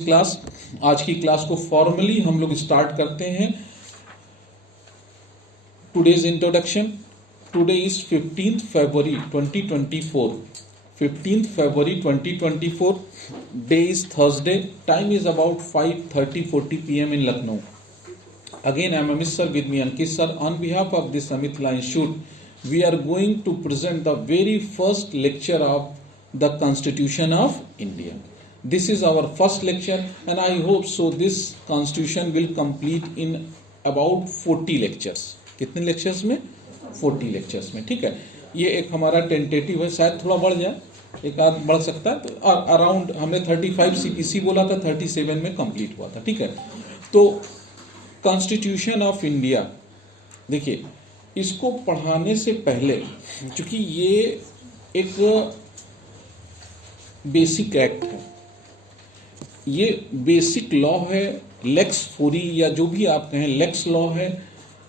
Class आज की class को फॉर्मली हम लोग स्टार्ट करते हैं। Today's introduction. Today is 15th February 2024। 15th February 2024। Day is Thursday. Time is about 5:30-40 PM in Lucknow. Again, I am Amit sir, with me Ankit sir. On behalf of this Amitla Institute, we are going to present the very first lecture of the Constitution of India. This is our first lecture and I hope so this constitution will complete in about 40 lectures. कितने lectures में? 40 lectures में। ठीक है, ये एक हमारा tentative है, शायद थोड़ा बढ़ जाए, एक आध बढ़ सकता है। तो अराउंड हमने 35 CPC बोला था, 37 में कंप्लीट हुआ था। ठीक है, तो कॉन्स्टिट्यूशन ऑफ इंडिया, देखिए इसको पढ़ाने से पहले, क्योंकि ये एक बेसिक एक्ट है, ये बेसिक लॉ है, लेक्स फोरी या जो भी आप कहें, लेक्स लॉ है,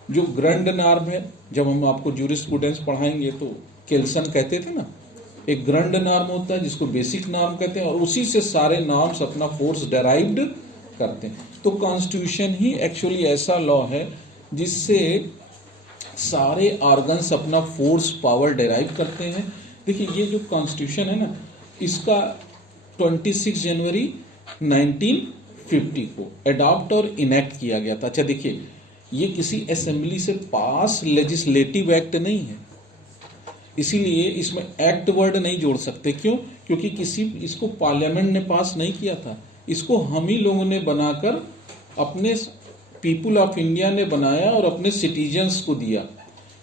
जो ग्रैंड नॉर्म है। जब हम आपको जूरिस्प्रूडेंस पढ़ाएंगे तो केल्सन कहते थे ना, एक ग्रैंड नॉर्म होता है जिसको बेसिक नॉर्म कहते हैं, और उसी से सारे नॉर्म्स अपना फोर्स डेराइव्ड करते हैं। तो कॉन्स्टिट्यूशन ही एक्चुअली ऐसा लॉ है जिससे सारे ऑर्गन्स अपना फोर्स पावर डेराइव करते हैं। देखिए ये जो कॉन्स्टिट्यूशन है ना, इसका 26 जनवरी 1950 को अडॉप्ट और इनेक्ट किया गया था। अच्छा देखिए, ये किसी असेंबली से पास लेजिस्लेटिव एक्ट नहीं है, इसीलिए इसमें एक्ट वर्ड नहीं जोड़ सकते। क्यों? क्योंकि इसको पार्लियामेंट ने पास नहीं किया था, इसको हम ही लोगों ने बनाकर, अपने पीपुल ऑफ इंडिया ने बनाया और अपने सिटीजन्स को दिया,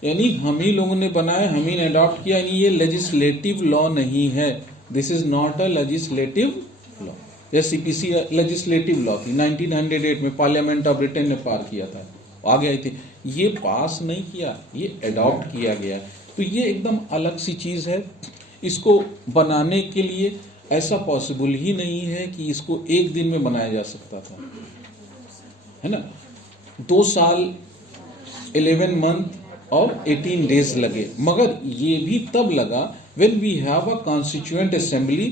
यानी हम ही लोगों ने बनाया, हम ही ने अडॉप्ट किया, यानी ये लेजिस्लेटिव लॉ नहीं है। This is not a legislative law. यह सीपीसी लेजिस्लेटिव लॉ थी, 1908 में पार्लियामेंट ऑफ ब्रिटेन ने पार किया था, आ गई थी। ये पास नहीं किया, ये अडॉप्ट किया गया। तो ये एकदम अलग सी चीज है। इसको बनाने के लिए ऐसा पॉसिबल ही नहीं है कि इसको एक दिन में बनाया जा सकता था, है ना। 2 साल 11 मंथ और 18 डेज लगे, मगर ये भी तब लगा when we have a constituent assembly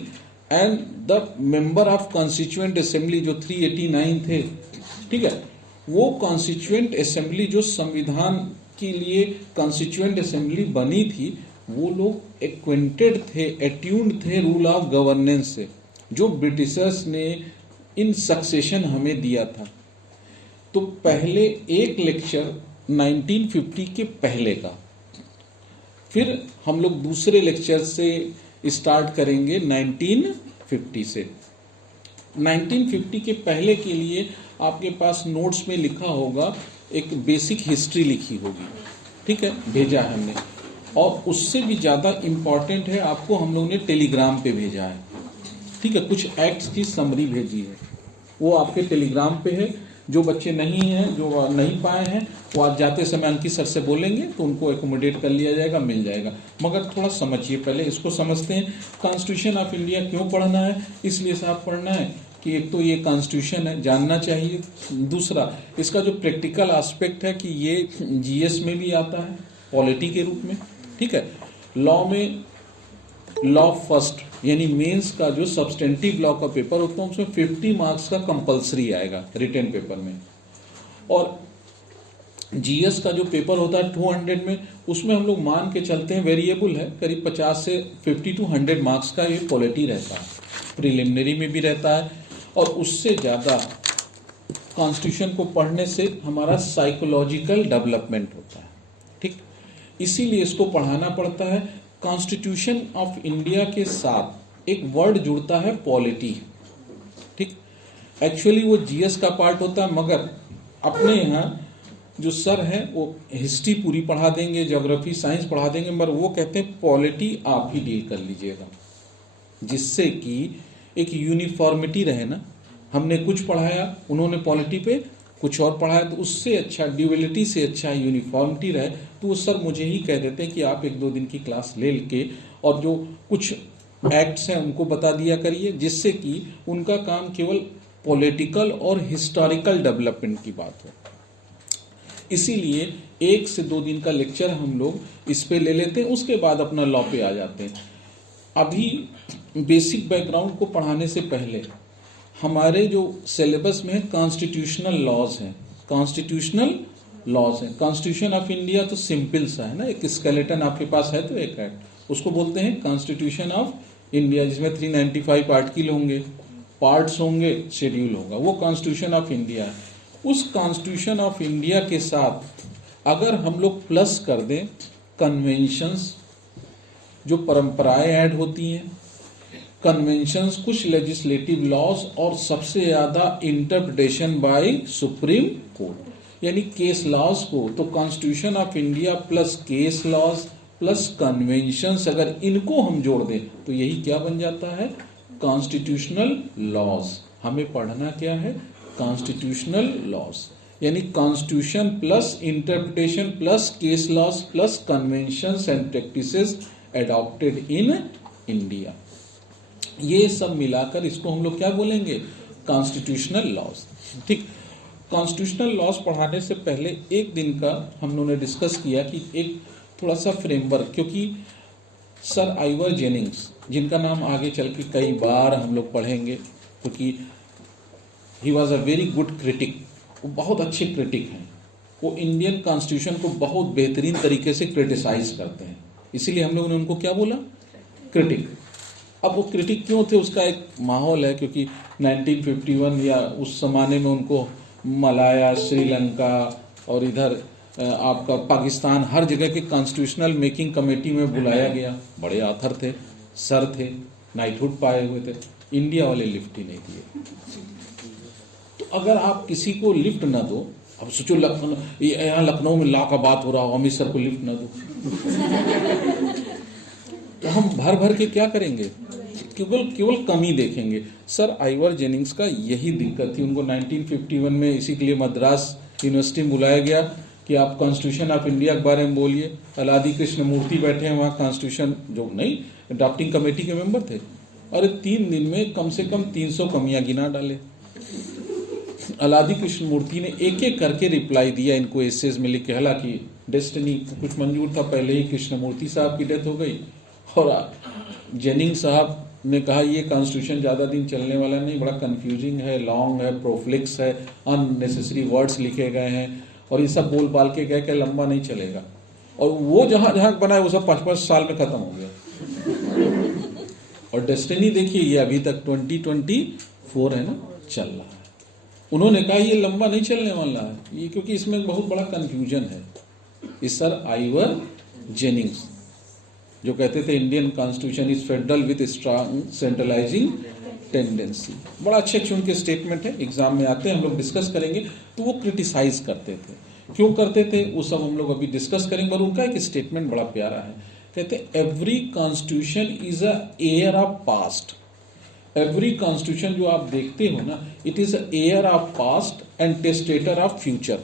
and the member of constituent assembly जो 389 थे, ठीक है, वो constituent assembly जो संविधान के लिए constituent assembly बनी थी, वो लोग acquainted थे, attuned थे रूल ऑफ गवर्नेंस से, जो ब्रिटिशर्स ने इन सक्सेशन हमें दिया था। तो पहले एक लेक्चर 1950 के पहले का, फिर हम लोग दूसरे लेक्चर से स्टार्ट करेंगे 1950 से। 1950 के पहले के लिए आपके पास नोट्स में लिखा होगा, एक बेसिक हिस्ट्री लिखी होगी, ठीक है, भेजा है हमने। और उससे भी ज़्यादा इम्पॉर्टेंट है, आपको हम लोगों ने टेलीग्राम पे भेजा है, ठीक है, कुछ एक्ट्स की समरी भेजी है, वो आपके टेलीग्राम पे है। जो बच्चे नहीं हैं, जो नहीं पाए हैं, वो आज जाते समय अंकित सर से बोलेंगे तो उनको एकोमोडेट कर लिया जाएगा, मिल जाएगा। मगर थोड़ा समझिए, पहले इसको समझते हैं। कॉन्स्टिट्यूशन ऑफ इंडिया क्यों पढ़ना है? इसलिए साहब पढ़ना है कि एक तो ये कॉन्स्टिट्यूशन है, जानना चाहिए। दूसरा, इसका जो प्रैक्टिकल एस्पेक्ट है कि ये जीएस में भी आता है पॉलिटी के रूप में, ठीक है। लॉ में लॉ फर्स्ट यानी मेंस का जो सब्सटेंटिव लॉ का पेपर होता है, उसमें 50 मार्क्स का कंपलसरी आएगा रिटन पेपर में। और जीएस का जो पेपर होता है 200 में, उसमें हम लोग मान के चलते हैं, वेरिएबल है, करीब 50 से 50 to 100 मार्क्स का ये पॉलिटी रहता है, प्रिलिमिनरी में भी रहता है। और उससे ज़्यादा कॉन्स्टिट्यूशन को पढ़ने से हमारा साइकोलॉजिकल डेवलपमेंट होता है, ठीक। इसीलिए इसको पढ़ाना पड़ता है। कॉन्स्टिट्यूशन ऑफ इंडिया के साथ एक वर्ड जुड़ता है, पॉलिटी, ठीक। एक्चुअली वो जीएस का पार्ट होता है, मगर अपने यहाँ जो सर हैं वो हिस्ट्री पूरी पढ़ा देंगे, ज्योग्राफी साइंस पढ़ा देंगे, मगर वो कहते हैं पॉलिटी आप ही डील कर लीजिएगा, जिससे कि एक यूनिफॉर्मिटी रहे ना। हमने कुछ पढ़ाया, उन्होंने पॉलिटी पे कुछ और पढ़ाया, तो उससे अच्छा, ड्यूअलिटी से अच्छा यूनिफॉर्मिटी रहे। तो वो सर मुझे ही कह देते हैं कि आप 1-2 दिन की क्लास ले के और जो कुछ एक्ट्स हैं उनको बता दिया करिए, जिससे कि उनका काम केवल पॉलिटिकल और हिस्टोरिकल डेवलपमेंट की बात हो। इसीलिए 1 से 2 दिन का लेक्चर हम लोग इस पे ले लेते हैं, उसके बाद अपना लॉ पे आ जाते हैं। अभी बेसिक बैकग्राउंड को पढ़ाने से पहले हमारे जो सिलेबस में कॉन्स्टिट्यूशनल लॉज हैं, कॉन्स्टिट्यूशनल लॉज हैं। कॉन्स्टिट्यूशन ऑफ इंडिया तो सिंपल सा है ना, एक स्केलेटन आपके पास है तो एक एक्ट, उसको बोलते हैं कॉन्स्टिट्यूशन ऑफ इंडिया, जिसमें 395 आर्टिकल होंगे, पार्ट्स होंगे, शेड्यूल होगा, वो कॉन्स्टिट्यूशन ऑफ इंडिया है। उस कॉन्स्टिट्यूशन ऑफ इंडिया के साथ अगर हम लोग प्लस कर दें कन्वेंशंस, जो परंपराएं ऐड होती हैं, कन्वेंशंस, कुछ लेजिस्लेटिव लॉज और सबसे ज्यादा इंटरप्रिटेशन बाय सुप्रीम कोर्ट यानी केस लॉज को, तो constitution of India plus case laws plus conventions, अगर इनको हम जोड़ दें तो यही क्या बन जाता है, कॉन्स्टिट्यूशनल लॉज। हमें पढ़ना क्या है, कॉन्स्टिट्यूशनल लॉज, यानी constitution plus interpretation plus case laws plus conventions and practices adopted in India. ये सब मिलाकर इसको हम लोग क्या बोलेंगे, कॉन्स्टिट्यूशनल लॉज। ठीक, कॉन्स्टिट्यूशनल लॉज पढ़ाने से पहले एक दिन का हम लोगों ने डिस्कस किया कि एक थोड़ा सा फ्रेमवर्क, क्योंकि सर आइवर जेनिंग्स, जिनका नाम आगे चल के कई बार हम लोग पढ़ेंगे, क्योंकि he was a very good critic, वो बहुत अच्छे क्रिटिक हैं, वो इंडियन कॉन्स्टिट्यूशन को बहुत बेहतरीन तरीके से क्रिटिसाइज करते हैं, इसीलिए हम लोगों ने उनको क्या बोला, क्रिटिक। अब वो क्रिटिक क्यों थे, उसका एक माहौल है, क्योंकि 1951 या उस जमाने में उनको मलाया, श्रीलंका और इधर आपका पाकिस्तान, हर जगह के कॉन्स्टिट्यूशनल मेकिंग कमेटी में बुलाया गया, बड़े ऑथर थे, सर थे, नाइटहुड पाए हुए थे, इंडिया वाले लिफ्ट ही नहीं दिए। तो अगर आप किसी को लिफ्ट ना दो, अब सोचो यहाँ लखनऊ में लॉ का बात हो रहा हो, अमित सर को लिफ्ट ना दो तो हम भर भर के क्या करेंगे, केवल कमी देखेंगे। सर आइवर जेनिंग्स का यही दिक्कत थी, उनको 1951 में इसी के लिए मद्रास यूनिवर्सिटी में बुलाया गया कि आप कॉन्स्टिट्यूशन ऑफ इंडिया के बारे में बोलिए। अलादी कृष्ण मूर्ति बैठे हैं वहाँ, कॉन्स्टिट्यूशन जो नहीं ड्राफ्टिंग कमेटी के मेंबर थे, और 3 दिन में कम से कम 300 कमियां गिना डाले। अलादी कृष्ण मूर्ति ने एक एक करके रिप्लाई दिया इनको एसेज में लिख के, हालांकि डेस्टिनी कुछ मंजूर था, पहले ही कृष्ण मूर्ति साहब की डेथ हो गई, और जेनिंग साहब ने कहा ये कॉन्स्टिट्यूशन ज़्यादा दिन चलने वाला नहीं, बड़ा कंफ्यूजिंग है, लॉन्ग है, प्रोफ्लिक्स है, अननेसेसरी वर्ड्स लिखे गए हैं, और ये सब बोल बाल के गए कि लंबा नहीं चलेगा, और वो जहाँ जहाँ बनाए वो सब 5-5 साल में खत्म हो गया। और डेस्टिनी देखिए ये अभी तक 2024 है ना, चल रहा है। उन्होंने कहा ये लंबा नहीं चलने वाला है, ये क्योंकि इसमें बहुत बड़ा कंफ्यूजन है। इस सर आइवर जेनिंग्स जो कहते थे Indian constitution is federal with strong centralising tendency, बड़ा अच्छे उनके स्टेटमेंट है, एग्जाम में आते हैं, हम लोग डिस्कस करेंगे। तो वो क्रिटिसाइज करते थे, क्यों करते थे वो सब हम लोग अभी डिस्कस करेंगे, और उनका एक स्टेटमेंट बड़ा प्यारा है, कहते every constitution is a air of past. Every constitution जो आप देखते हो ना, it is a air of past and testator of future.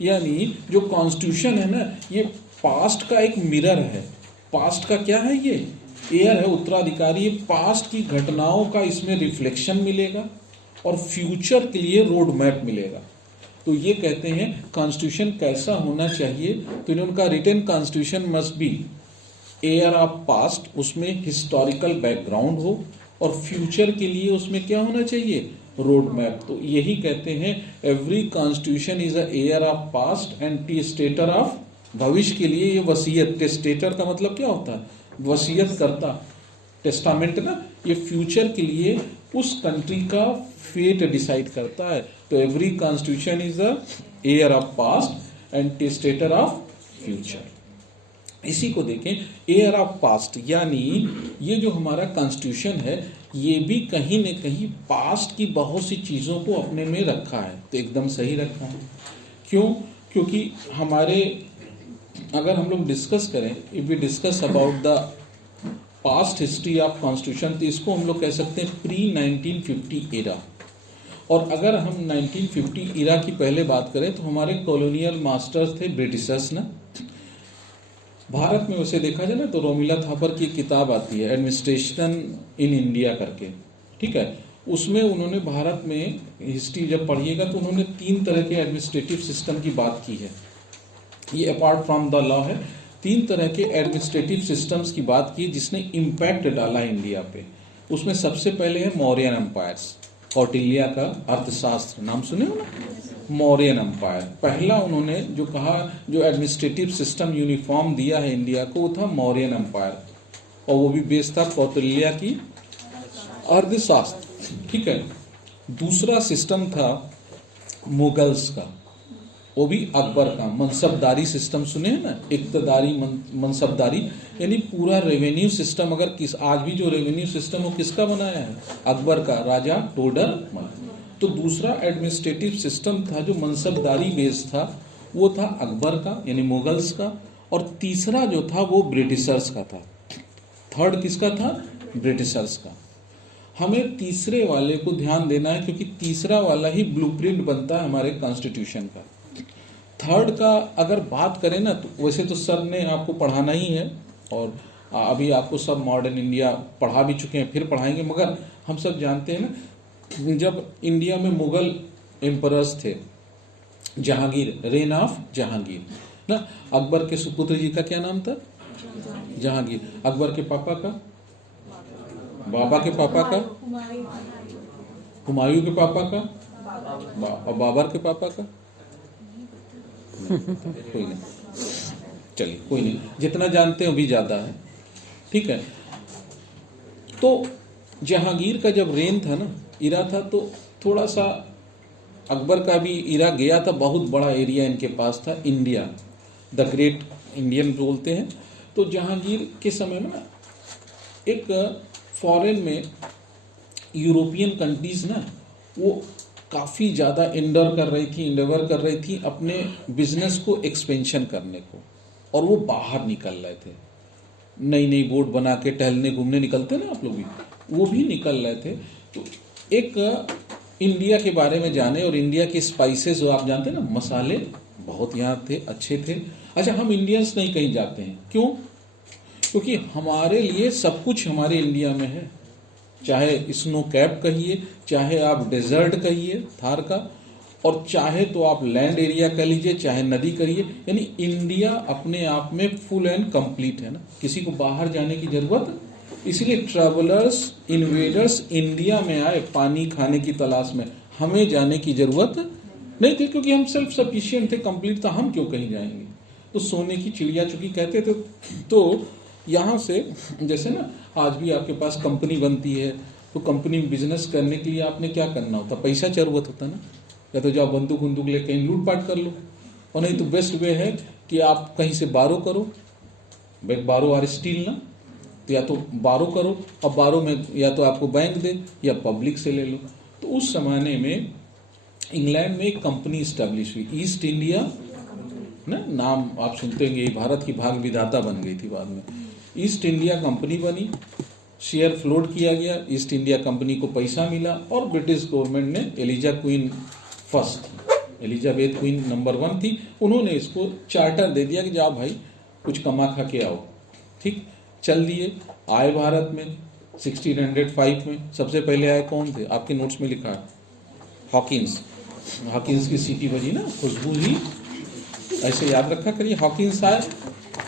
यानी जो कॉन्स्टिट्यूशन है ना, ये पास्ट का एक मिरर है। पास्ट का क्या है, ये एयर है, उत्तराधिकारी। ये पास्ट की घटनाओं का इसमें रिफ्लेक्शन मिलेगा और फ्यूचर के लिए रोड मैप मिलेगा। तो ये कहते हैं कॉन्स्टिट्यूशन कैसा होना चाहिए, तो इनका written constitution must be heir of past, उसमें हिस्टोरिकल बैकग्राउंड हो, और फ्यूचर के लिए उसमें क्या होना चाहिए, रोड मैप। तो यही कहते हैं every constitution is a air of past and testator of, भविष्य के लिए ये वसीयत, टेस्टेटर का मतलब क्या होता है, वसीयत करता, टेस्टामेंट ना, ये फ्यूचर के लिए उस कंट्री का फेट डिसाइड करता है। तो every constitution is a air of past and testator of future. इसी को देखें, एयर ऑफ पास्ट, यानी ये जो हमारा कॉन्स्टिट्यूशन है ये भी कहीं न कहीं पास्ट की बहुत सी चीजों को अपने में रखा है, तो एकदम सही रखा है। क्यों, क्योंकि हमारे अगर हम लोग डिस्कस करें, if we discuss about the past history of constitution, तो इसको हम लोग कह सकते हैं प्री 1950 एरा। और अगर हम 1950 एरा की पहले बात करें तो हमारे कॉलोनियल मास्टर्स थे ब्रिटिशर्स ना। भारत में वैसे देखा जाए ना तो रोमिला थापर की किताब आती है एडमिनिस्ट्रेशन इन इंडिया करके, ठीक है, उसमें उन्होंने भारत में हिस्ट्री जब पढ़िएगा तो उन्होंने 3 तरह के एडमिनिस्ट्रेटिव सिस्टम की बात की है। ये अपार्ट फ्रॉम द लॉ है, 3 तरह के एडमिनिस्ट्रेटिव सिस्टम्स की बात की जिसने इम्पैक्ट डाला इंडिया पे। उसमें सबसे पहले है मौर्यन एम्पायर्स, कौटिल्य का अर्थशास्त्र नाम सुने हो ना, मौर्यन एम्पायर। पहला उन्होंने जो कहा, जो एडमिनिस्ट्रेटिव सिस्टम यूनिफॉर्म दिया है इंडिया को, वो था मौर्यन एम्पायर, और वो भी बेस्ड था कौटिल्य की अर्थशास्त्र, ठीक है। दूसरा सिस्टम था मुगल्स का, वो भी अकबर का, मनसबदारी सिस्टम सुने हैं ना, इक्तदारी मनसबदारी, यानी पूरा रेवेन्यू सिस्टम। अगर किस आज भी जो रेवेन्यू सिस्टम वो किसका बनाया है? अकबर का, राजा टोडरमल। तो दूसरा एडमिनिस्ट्रेटिव सिस्टम था जो मनसबदारी बेस्ड था, वो था अकबर का यानी मुगल्स का, और तीसरा जो था वो ब्रिटिशर्स का था। थर्ड किसका था? ब्रिटिशर्स का। हमें तीसरे वाले को ध्यान देना है, क्योंकि तीसरा वाला ही ब्लूप्रिंट बनता है हमारे कॉन्स्टिट्यूशन का। थर्ड का अगर बात करें ना, तो वैसे तो सर ने आपको पढ़ाना ही है, और अभी आपको सब मॉडर्न इंडिया पढ़ा भी चुके हैं, फिर पढ़ाएंगे, मगर हम सब जानते हैं ना, जब इंडिया में मुगल एम्परर्स थे, जहांगीर, रेन ऑफ जहांगीर ना, अकबर के सुपुत्र जी का क्या नाम था? जहांगीर। अकबर के पापा का, बाबा के पापा का, हुमायूं के पापा का, और बाबर के पापा का। कोई नहीं, चलिए कोई नहीं, जितना जानते हैं अभी ज्यादा है, ठीक है। तो जहांगीर का जब रेन था ना, इरा था, तो थोड़ा सा अकबर का भी इरा गया था, बहुत बड़ा एरिया इनके पास था, इंडिया, द ग्रेट इंडियन बोलते हैं। तो जहांगीर के समय में ना, एक फॉरेन में यूरोपियन कंट्रीज ना, वो काफ़ी ज़्यादा इंडेवर कर रही थी अपने बिजनेस को एक्सपेंशन करने को, और वो बाहर निकल रहे थे, नई नई बोट बना के टहलने घूमने निकलते ना आप लोग भी, वो भी निकल रहे थे। तो एक इंडिया के बारे में जाने, और इंडिया के स्पाइसेस जो आप जानते हैं ना, मसाले बहुत यहाँ थे, अच्छे थे। अच्छा, हम इंडियंस नहीं कहीं जाते हैं, क्यों? क्योंकि हमारे लिए सब कुछ हमारे इंडिया में है, चाहे स्नो कैप कहिए, चाहे आप डेजर्ट कहिए थार का, और चाहे तो आप लैंड एरिया कह लीजिए, चाहे नदी करिए, यानी इंडिया अपने आप में फुल एंड कंप्लीट है ना, किसी को बाहर जाने की जरूरत। इसलिए ट्रैवलर्स, इन्वेडर्स इंडिया में आए पानी खाने की तलाश में, हमें जाने की जरूरत नहीं थी, क्योंकि हम सेल्फ सफिशिएंट थे, कंप्लीट था, हम क्यों कहीं जाएंगे। तो सोने की चिड़िया चुकी कहते थे। तो यहाँ से जैसे ना, आज भी आपके पास कंपनी बनती है, तो कंपनी में बिजनेस करने के लिए आपने क्या करना होता? पैसा जरूरत होता ना, या तो जाओ बंदूक बंदूक ले कहीं लूटपाट कर लो, और नहीं तो बेस्ट वे है कि आप कहीं से बारो करो, बारो और स्टील ना, तो या तो बारो करो, और बारो में या तो आपको बैंक दे या पब्लिक से ले लो। तो उस जमाने में इंग्लैंड में एक कंपनी स्टैब्लिश हुई, ईस्ट इंडिया ना, नाम आप सुनते होंगे, भारत की भाग विधाता बन गई थी बाद में। ईस्ट इंडिया कंपनी बनी, शेयर फ्लोट किया गया, ईस्ट इंडिया कंपनी को पैसा मिला, और ब्रिटिश गवर्नमेंट ने एलिजाबेथ क्वीन नंबर 1 थी, उन्होंने इसको चार्टर दे दिया कि जाओ भाई कुछ कमा खा के आओ। ठीक, चल दिए, आए भारत में 1605 में। सबसे पहले आए कौन थे? आपके नोट्स में लिखा है हॉकिंस। हॉकिंस की सीटी बजी ना, खुशबू ही, ऐसे याद रखा करिए। हॉकिंस आए,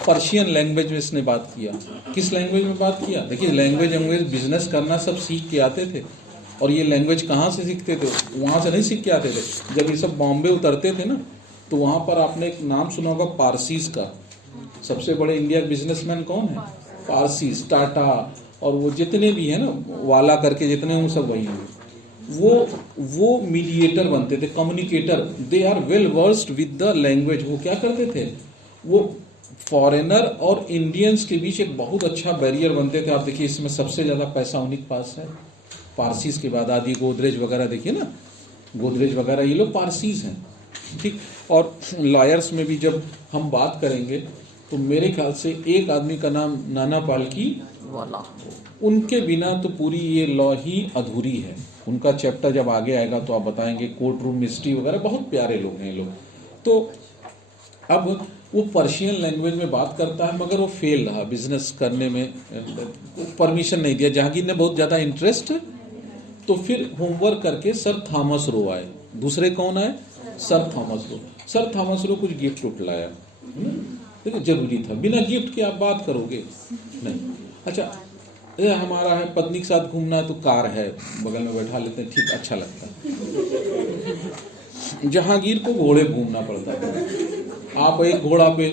पर्शियन लैंग्वेज में इसने बात किया। किस लैंग्वेज में बात किया? देखिए, लैंग्वेज बिजनेस करना सब सीख के आते थे, और ये लैंग्वेज कहाँ से सीखते थे? वहाँ से नहीं सीख के आते थे। जब ये सब बॉम्बे उतरते थे ना, तो वहाँ पर आपने एक नाम सुना होगा पारसीज का। सबसे बड़े इंडिया के बिजनेसमैन कौन है? पारसीज, टाटा, और वो जितने भी है ना, वाला करके जितने हैं, सब वही हैं। वो मीडिएटर बनते थे, communicator. They are well versed with the language. वो क्या करते थे? वो फॉरेनर और इंडियंस के बीच एक बहुत अच्छा बैरियर बनते थे। आप देखिए, इसमें सबसे ज्यादा पैसा उन्हीं के पास है, पारसीज के बाद। आदि गोदरेज वगैरह देखिए ना, गोदरेज वगैरह ये लोग पारसीज हैं। ठीक, और लॉयर्स में भी जब हम बात करेंगे, तो मेरे ख्याल से एक आदमी का नाम नाना पालकी वाला, उनके बिना तो पूरी ये लॉ ही अधूरी है। उनका चैप्टर जब आगे आएगा तो आप बताएंगे, कोर्ट रूम मिस्ट्री वगैरह, बहुत प्यारे लोग हैं ये लोग। तो अब वो पर्शियन लैंग्वेज में बात करता है, मगर वो फेल रहा बिजनेस करने में, परमिशन नहीं दिया। जहांगीर ने बहुत ज्यादा इंटरेस्ट, तो फिर होमवर्क करके सर थॉमस रो आए। दूसरे कौन आए? Sir Thomas Roe. Sir Thomas Roe कुछ गिफ्ट उठ लाया, देखिए जरूरी था, बिना गिफ्ट के आप बात करोगे नहीं। अच्छा, हमारा है पत्नी के साथ घूमना है तो कार है, बगल में बैठा लेते हैं, ठीक, अच्छा लगता है। जहांगीर को घोड़े घूमना पड़ता है, आप एक घोड़ा पे,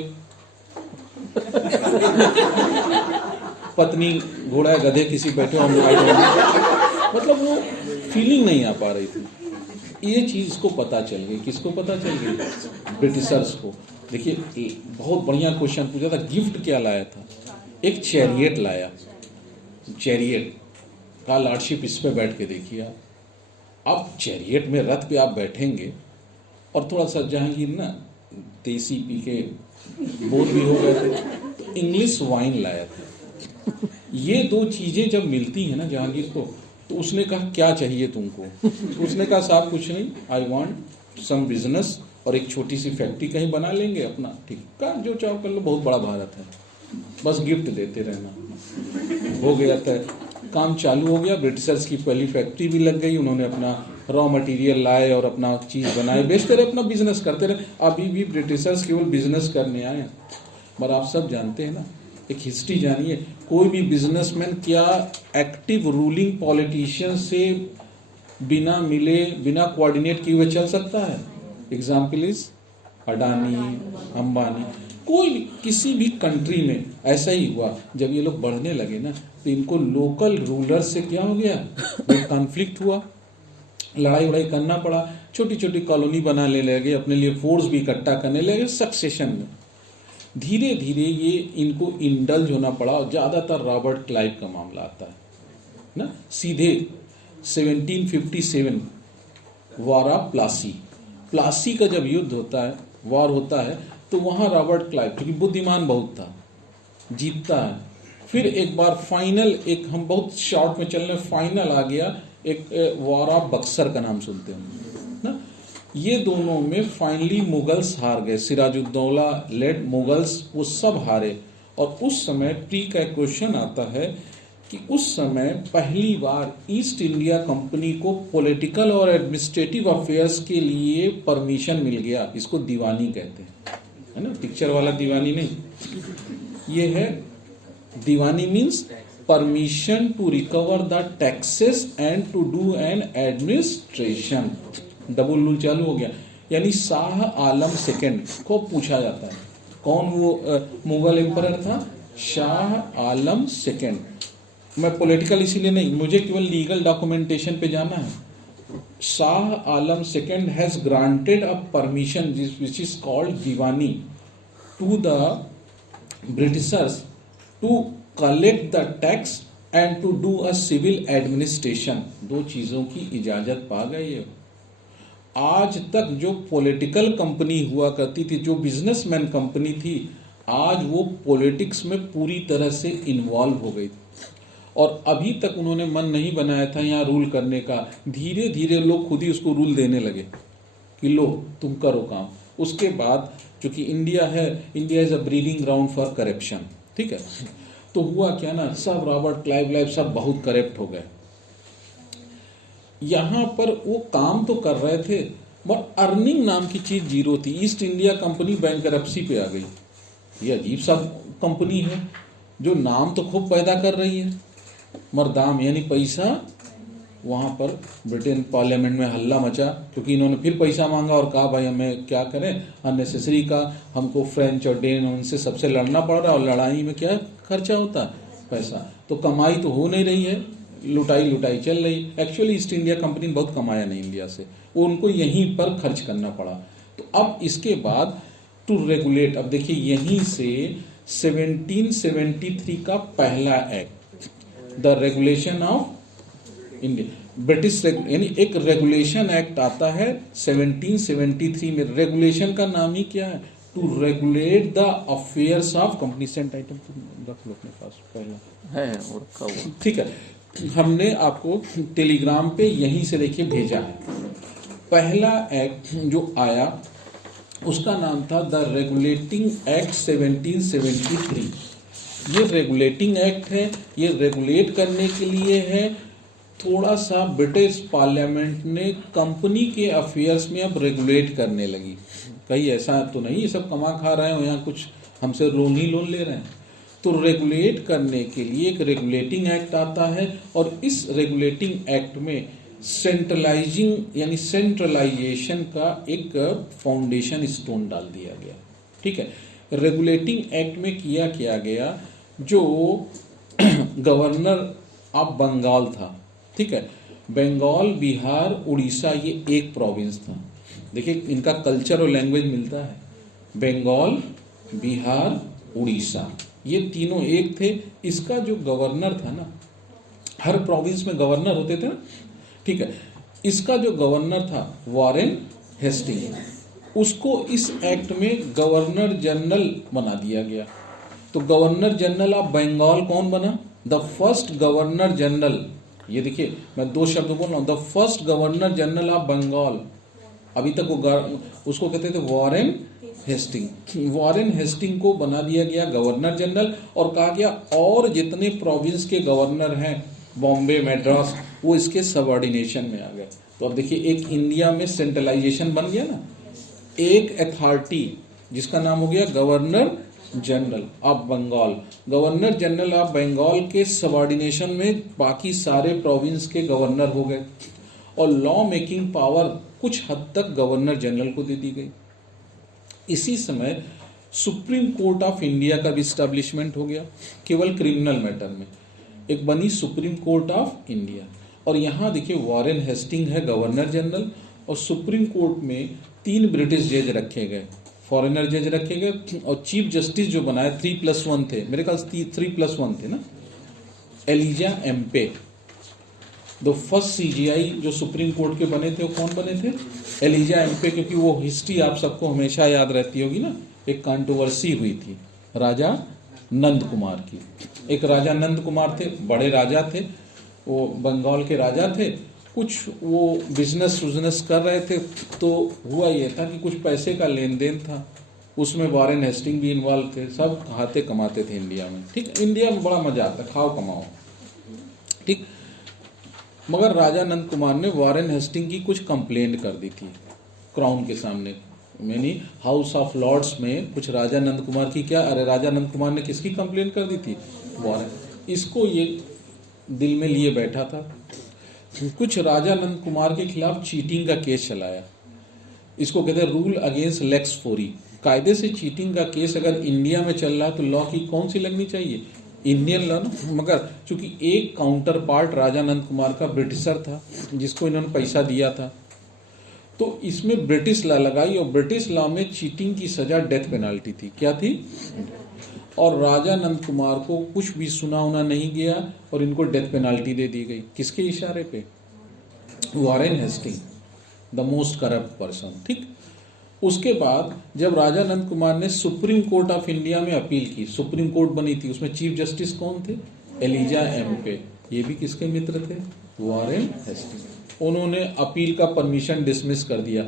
पत्नी घोड़ा है, गधे किसी बैठे हो, मतलब वो फीलिंग नहीं आ पा रही थी। ये चीज को पता चल गई, किसको पता चल गई? ब्रिटिशर्स को। देखिए बहुत बढ़िया क्वेश्चन पूछा था, गिफ्ट क्या लाया था? एक चैरियट लाया, चैरियट का लॉर्डशिप, इस पे बैठ के देखिए आप। अब चैरियट में रथ पे आप बैठेंगे और थोड़ा सा जहांगीर ना देसी पी के बोर भी हो गए थे, तो इंग्लिश वाइन लाया था। ये दो चीजें जब मिलती हैं ना जहांगीर को, तो उसने कहा क्या चाहिए तुमको? उसने कहा साहब कुछ नहीं, आई वांट सम बिजनेस, और एक छोटी सी फैक्ट्री कहीं बना लेंगे अपना, ठीक, कहा जो चाहो कर लो, बहुत बड़ा भारत है, बस गिफ्ट देते रहना। हो गया था, काम चालू हो गया, ब्रिटिशर्स की पहली फैक्ट्री भी लग गई, उन्होंने अपना रॉ मटेरियल लाए और अपना चीज बनाए, बेचते रहे, अपना बिजनेस करते रहे। अभी भी ब्रिटिशर्स केवल बिजनेस करने आए, पर आप सब जानते हैं ना, एक हिस्ट्री जानिए, कोई भी बिजनेसमैन क्या एक्टिव रूलिंग पॉलिटिशियन से बिना मिले, बिना कोऑर्डिनेट किए हुए चल सकता है? Example is Adani, Ambani. कोई किसी भी कंट्री में ऐसा ही हुआ, जब ये लोग बढ़ने लगे ना, तो इनको लोकल रूलर से क्या हो गया, कॉन्फ्लिक्ट हुआ, लड़ाई वड़ाई करना पड़ा, छोटी छोटी कॉलोनी बना ले लगे, अपने लिए फोर्स भी इकट्ठा करने लगे, सक्सेशन में धीरे धीरे ये इनको इंडल्ज होना पड़ा। और ज्यादातर रॉबर्ट क्लाइव का मामला आता है ना, सीधे 1757 वॉर ऑफ प्लासी, प्लासी का जब युद्ध होता है, वॉर होता है, तो वहां रॉबर्ट क्लाइव, क्योंकि बुद्धिमान बहुत था, जीतता है। फिर एक बार फाइनल, एक हम बहुत शॉर्ट में चलने, फाइनल आ गया, एक वॉर ऑफ बक्सर का नाम सुनते हैं ना, ये दोनों में फाइनली मुगल्स हार गए, सिराजुद्दौला लेड मुगल्स, वो सब हारे। और उस समय प्री का क्वेश्चन आता है कि उस समय पहली बार ईस्ट इंडिया कंपनी को पॉलिटिकल और एडमिनिस्ट्रेटिव अफेयर्स के लिए परमिशन मिल गया। इसको दीवानी कहते हैं, है ना, पिक्चर वाला दीवानी नहीं, ये है Diwani means permission to recover the taxes and to do an administration. Double rule चालू हो गया। यानी शाह आलम सेकंड को पूछा जाता है, कौन वो मुगल एम्परर था? शाह आलम सेकंड। मैं पॉलिटिकल इसीलिए नहीं, मुझे केवल लीगल डॉक्यूमेंटेशन पे जाना है। Shah Alam second has granted a permission which is called Diwani to the Britishers to collect the tax and to do a civil administration. दो चीजों की इजाजत पा गए ये। आज तक जो पॉलिटिकल कंपनी हुआ करती थी, जो बिजनेसमैन कंपनी थी, आज वो पॉलिटिक्स में पूरी तरह से इन्वॉल्व हो गई थी। और अभी तक उन्होंने मन नहीं बनाया था यहाँ रूल करने का। धीरे धीरे लोग खुद ही उसको रूल देने लगे कि लो तुम करो काम। उसके बाद चूंकि इंडिया है, India is a breeding ground for corruption, ठीक है, तो हुआ क्या ना, सब रॉबर्ट क्लाइव सब बहुत करप्ट हो गए। यहां पर वो काम तो कर रहे थे, बट अर्निंग नाम की चीज जीरो थी। ईस्ट इंडिया कंपनी बैंकरप्सी पे आ गई। ये अजीब सा कंपनी है जो नाम तो खूब पैदा कर रही है, मगर दाम यानी पैसा, वहां पर ब्रिटेन पार्लियामेंट में हल्ला मचा, क्योंकि इन्होंने फिर पैसा मांगा और कहा भाई हमें क्या करें, अननेसेसरी का हमको फ्रेंच और डेन उनसे सबसे लड़ना पड़ रहा है, और लड़ाई में क्या खर्चा होता है, पैसा। तो कमाई तो हो नहीं रही है, लुटाई चल रही। एक्चुअली ईस्ट इंडिया कंपनी बहुत कमाया नहीं इंडिया से, वो उनको यहीं पर खर्च करना पड़ा। तो अब इसके बाद टू रेगुलेट, अब देखिए यहीं से 1773 का पहला act, the regulation of India, British यानी एक रेगुलेशन एक्ट आता है 1773 में। रेगुलेशन का नाम ही क्या है? To regulate the affairs of company. सेंट आइटम रख लो अपने पास, पहला है और रखा हुआ, ठीक है। हमने आपको टेलीग्राम पे यहीं से देखिए भेजा है। पहला एक्ट जो आया उसका नाम था द रेगुलेटिंग एक्ट 1773। ये रेगुलेटिंग एक्ट है, ये रेगुलेट करने के लिए है। थोड़ा सा ब्रिटिश पार्लियामेंट ने कंपनी के अफेयर्स में अब रेगुलेट करने लगी। कहीं ऐसा तो नहीं ये सब कमा खा रहे हो, यहाँ कुछ हमसे लोन ही लोन ले रहे हैं। तो रेगुलेट करने के लिए एक रेगुलेटिंग एक्ट आता है और इस रेगुलेटिंग एक्ट में सेंट्रलाइजिंग यानी सेंट्रलाइजेशन का एक फाउंडेशन स्टोन डाल दिया गया। ठीक है, रेगुलेटिंग एक्ट में किया गया, जो गवर्नर ऑफ बंगाल था, ठीक है, बंगाल, बिहार, उड़ीसा, ये एक प्रोविंस था। देखिए इनका कल्चर और लैंग्वेज मिलता है। बंगाल, बिहार, उड़ीसा, ये तीनों एक थे। इसका जो गवर्नर था ना, हर प्रोविंस में गवर्नर होते थे ना, ठीक है, इसका जो गवर्नर था वॉरेन हेस्टिंग, उसको इस एक्ट में गवर्नर जनरल बना दिया गया। तो गवर्नर जनरल ऑफ बंगाल कौन बना? The first governor general. ये देखिए मैं दो शब्द बोल रहा हूं, the first governor general of Bengal. अभी तक वो उसको कहते थे वॉरेन हेस्टिंग। वॉरेन हेस्टिंग को बना दिया गया गवर्नर जनरल और कहा गया और जितने प्रोविंस के गवर्नर हैं, बॉम्बे, मद्रास, वो इसके सबऑर्डिनेशन में आ गए। तो अब देखिए एक इंडिया में सेंट्रलाइजेशन बन गया ना, एक अथॉरिटी जिसका नाम हो गया governor general of Bengal. Governor general of Bengal के सबऑर्डिनेशन में बाकी सारे प्रोविंस के गवर्नर हो गए और लॉ मेकिंग पावर कुछ हद तक गवर्नर जनरल को दे दी गई। इसी समय सुप्रीम कोर्ट ऑफ इंडिया का भी स्टैब्लिशमेंट हो गया, केवल क्रिमिनल मैटर में एक बनी सुप्रीम कोर्ट ऑफ इंडिया। और यहाँ देखिए वॉरेन हेस्टिंग है गवर्नर जनरल और सुप्रीम कोर्ट में 3 ब्रिटिश जज रखे गए, फॉरेनर जज रखे गए और चीफ जस्टिस जो बनाए 3+1 थे, मेरे ख्याल 3+1 थे ना। Elijah Impey, the first CJI जो सुप्रीम कोर्ट के बने थे, वो कौन बने थे? एलिजा एम्पे, क्योंकि वो हिस्ट्री आप सबको हमेशा याद रहती होगी ना, एक कंट्रोवर्सी हुई थी राजा नंद कुमार की। एक राजा नंद कुमार थे, बड़े राजा थे, वो बंगाल के राजा थे। कुछ वो बिजनेस कर रहे थे, तो हुआ ये था कि कुछ पैसे का लेन देन था, उसमें वॉरेन हेस्टिंग भी इन्वॉल्व थे। सब खाते कमाते थे इंडिया में, ठीक, इंडिया में बड़ा मजा आता, खाओ कमाओ, ठीक। मगर राजा नंद कुमार ने वॉरेन हेस्टिंग की कुछ कंप्लेंट कर दी थी क्राउन के सामने, यानी हाउस ऑफ लॉर्ड्स में कुछ राजा नंद कुमार की क्या, अरे राजा नंद कुमार ने किसकी कंप्लेंट कर दी थी? वॉरेन। इसको ये दिल में लिए बैठा था, कुछ राजा नंद कुमार के खिलाफ चीटिंग का केस चलाया। इसको कहते हैं रूल अगेंस्ट लेक्स फोरी। कायदे से चीटिंग का केस अगर इंडिया में चल रहा है तो लॉ की कौन सी लगनी चाहिए? इंडियन लॉ ना। मगर चूंकि एक काउंटर पार्ट राजा नंद कुमार का ब्रिटिशर था जिसको इन्होंने पैसा दिया था, तो इसमें ब्रिटिश लॉ लगाई और ब्रिटिश लॉ में चीटिंग की सजा डेथ पेनाल्टी थी। क्या थी? और राजा नंद कुमार को कुछ भी सुना उना नहीं गया और इनको डेथ पेनाल्टी दे दी गई। किसके इशारे पे? Warren Hasting, the most corrupt person, ठीक। उसके बाद जब राजा नंद कुमार ने सुप्रीम कोर्ट ऑफ इंडिया में अपील की, सुप्रीम कोर्ट बनी थी, उसमें चीफ जस्टिस कौन थे? Elijah Impey. ये भी किसके मित्र थे? Warren Hasting. उन्होंने अपील का परमिशन डिसमिस कर दिया,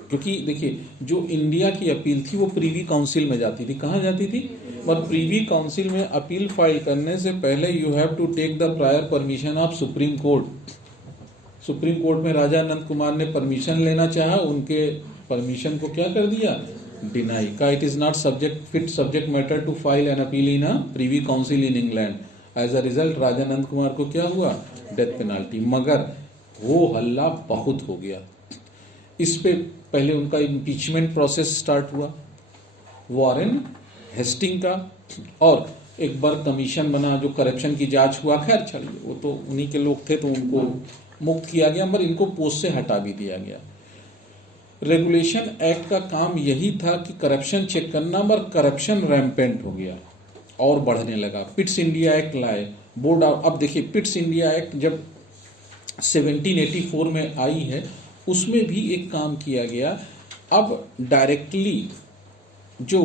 क्योंकि देखिए जो इंडिया की अपील थी वो प्रीवी काउंसिल में जाती थी। कहाँ जाती थी? और प्रीवी काउंसिल में अपील फाइल करने से पहले you have to take the prior permission of supreme court. Supreme court में राजा नंद कुमार ने परमिशन लेना चाहा, उनके परमिशन को क्या कर दिया? डिनाई का। It is not fit subject matter to file an appeal in a Privy Council in England. As a result Raja Nand Kumar को क्या हुआ? Death penalty. मगर वो हल्ला बहुत हो गया, इस पे पहले उनका इम्पीचमेंट प्रोसेस स्टार्ट हुआ वॉरेन हेस्टिंग का, और एक बार कमीशन बना जो करप्शन की जांच हुआ। खैर चलिए, वो तो उन्हीं के लोग थे तो उनको मुक्त किया गया, मगर इनको पोस्ट से हटा भी दिया गया। रेगुलेशन एक्ट का काम यही था कि करप्शन चेक करना, मगर करप्शन रैम्पेंट हो गया और बढ़ने लगा। पिट्स इंडिया एक्ट लाए बोर्ड। अब देखिए पिट्स इंडिया एक्ट जब 1784 में आई है, उसमें भी एक काम किया गया। अब डायरेक्टली जो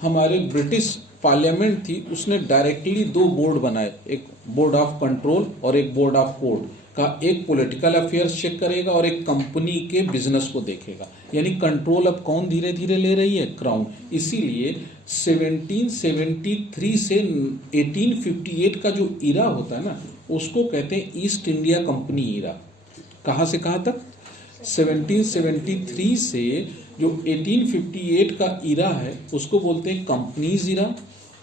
हमारे ब्रिटिश पार्लियामेंट थी उसने डायरेक्टली 2 बोर्ड बनाए, एक बोर्ड ऑफ कंट्रोल और एक बोर्ड ऑफ कोर्ट का। एक पॉलिटिकल अफेयर्स चेक करेगा और एक कंपनी के बिजनेस को देखेगा। यानी कंट्रोल अब कौन धीरे धीरे ले रही है? क्राउन। इसीलिए 1773 से 1858 का जो इरा होता है ना, उसको कहते हैं ईस्ट इंडिया कंपनी इरा। कहाँ से कहाँ तक? 1773 से जो 1858 का इरा है उसको बोलते हैं कंपनीज इरा,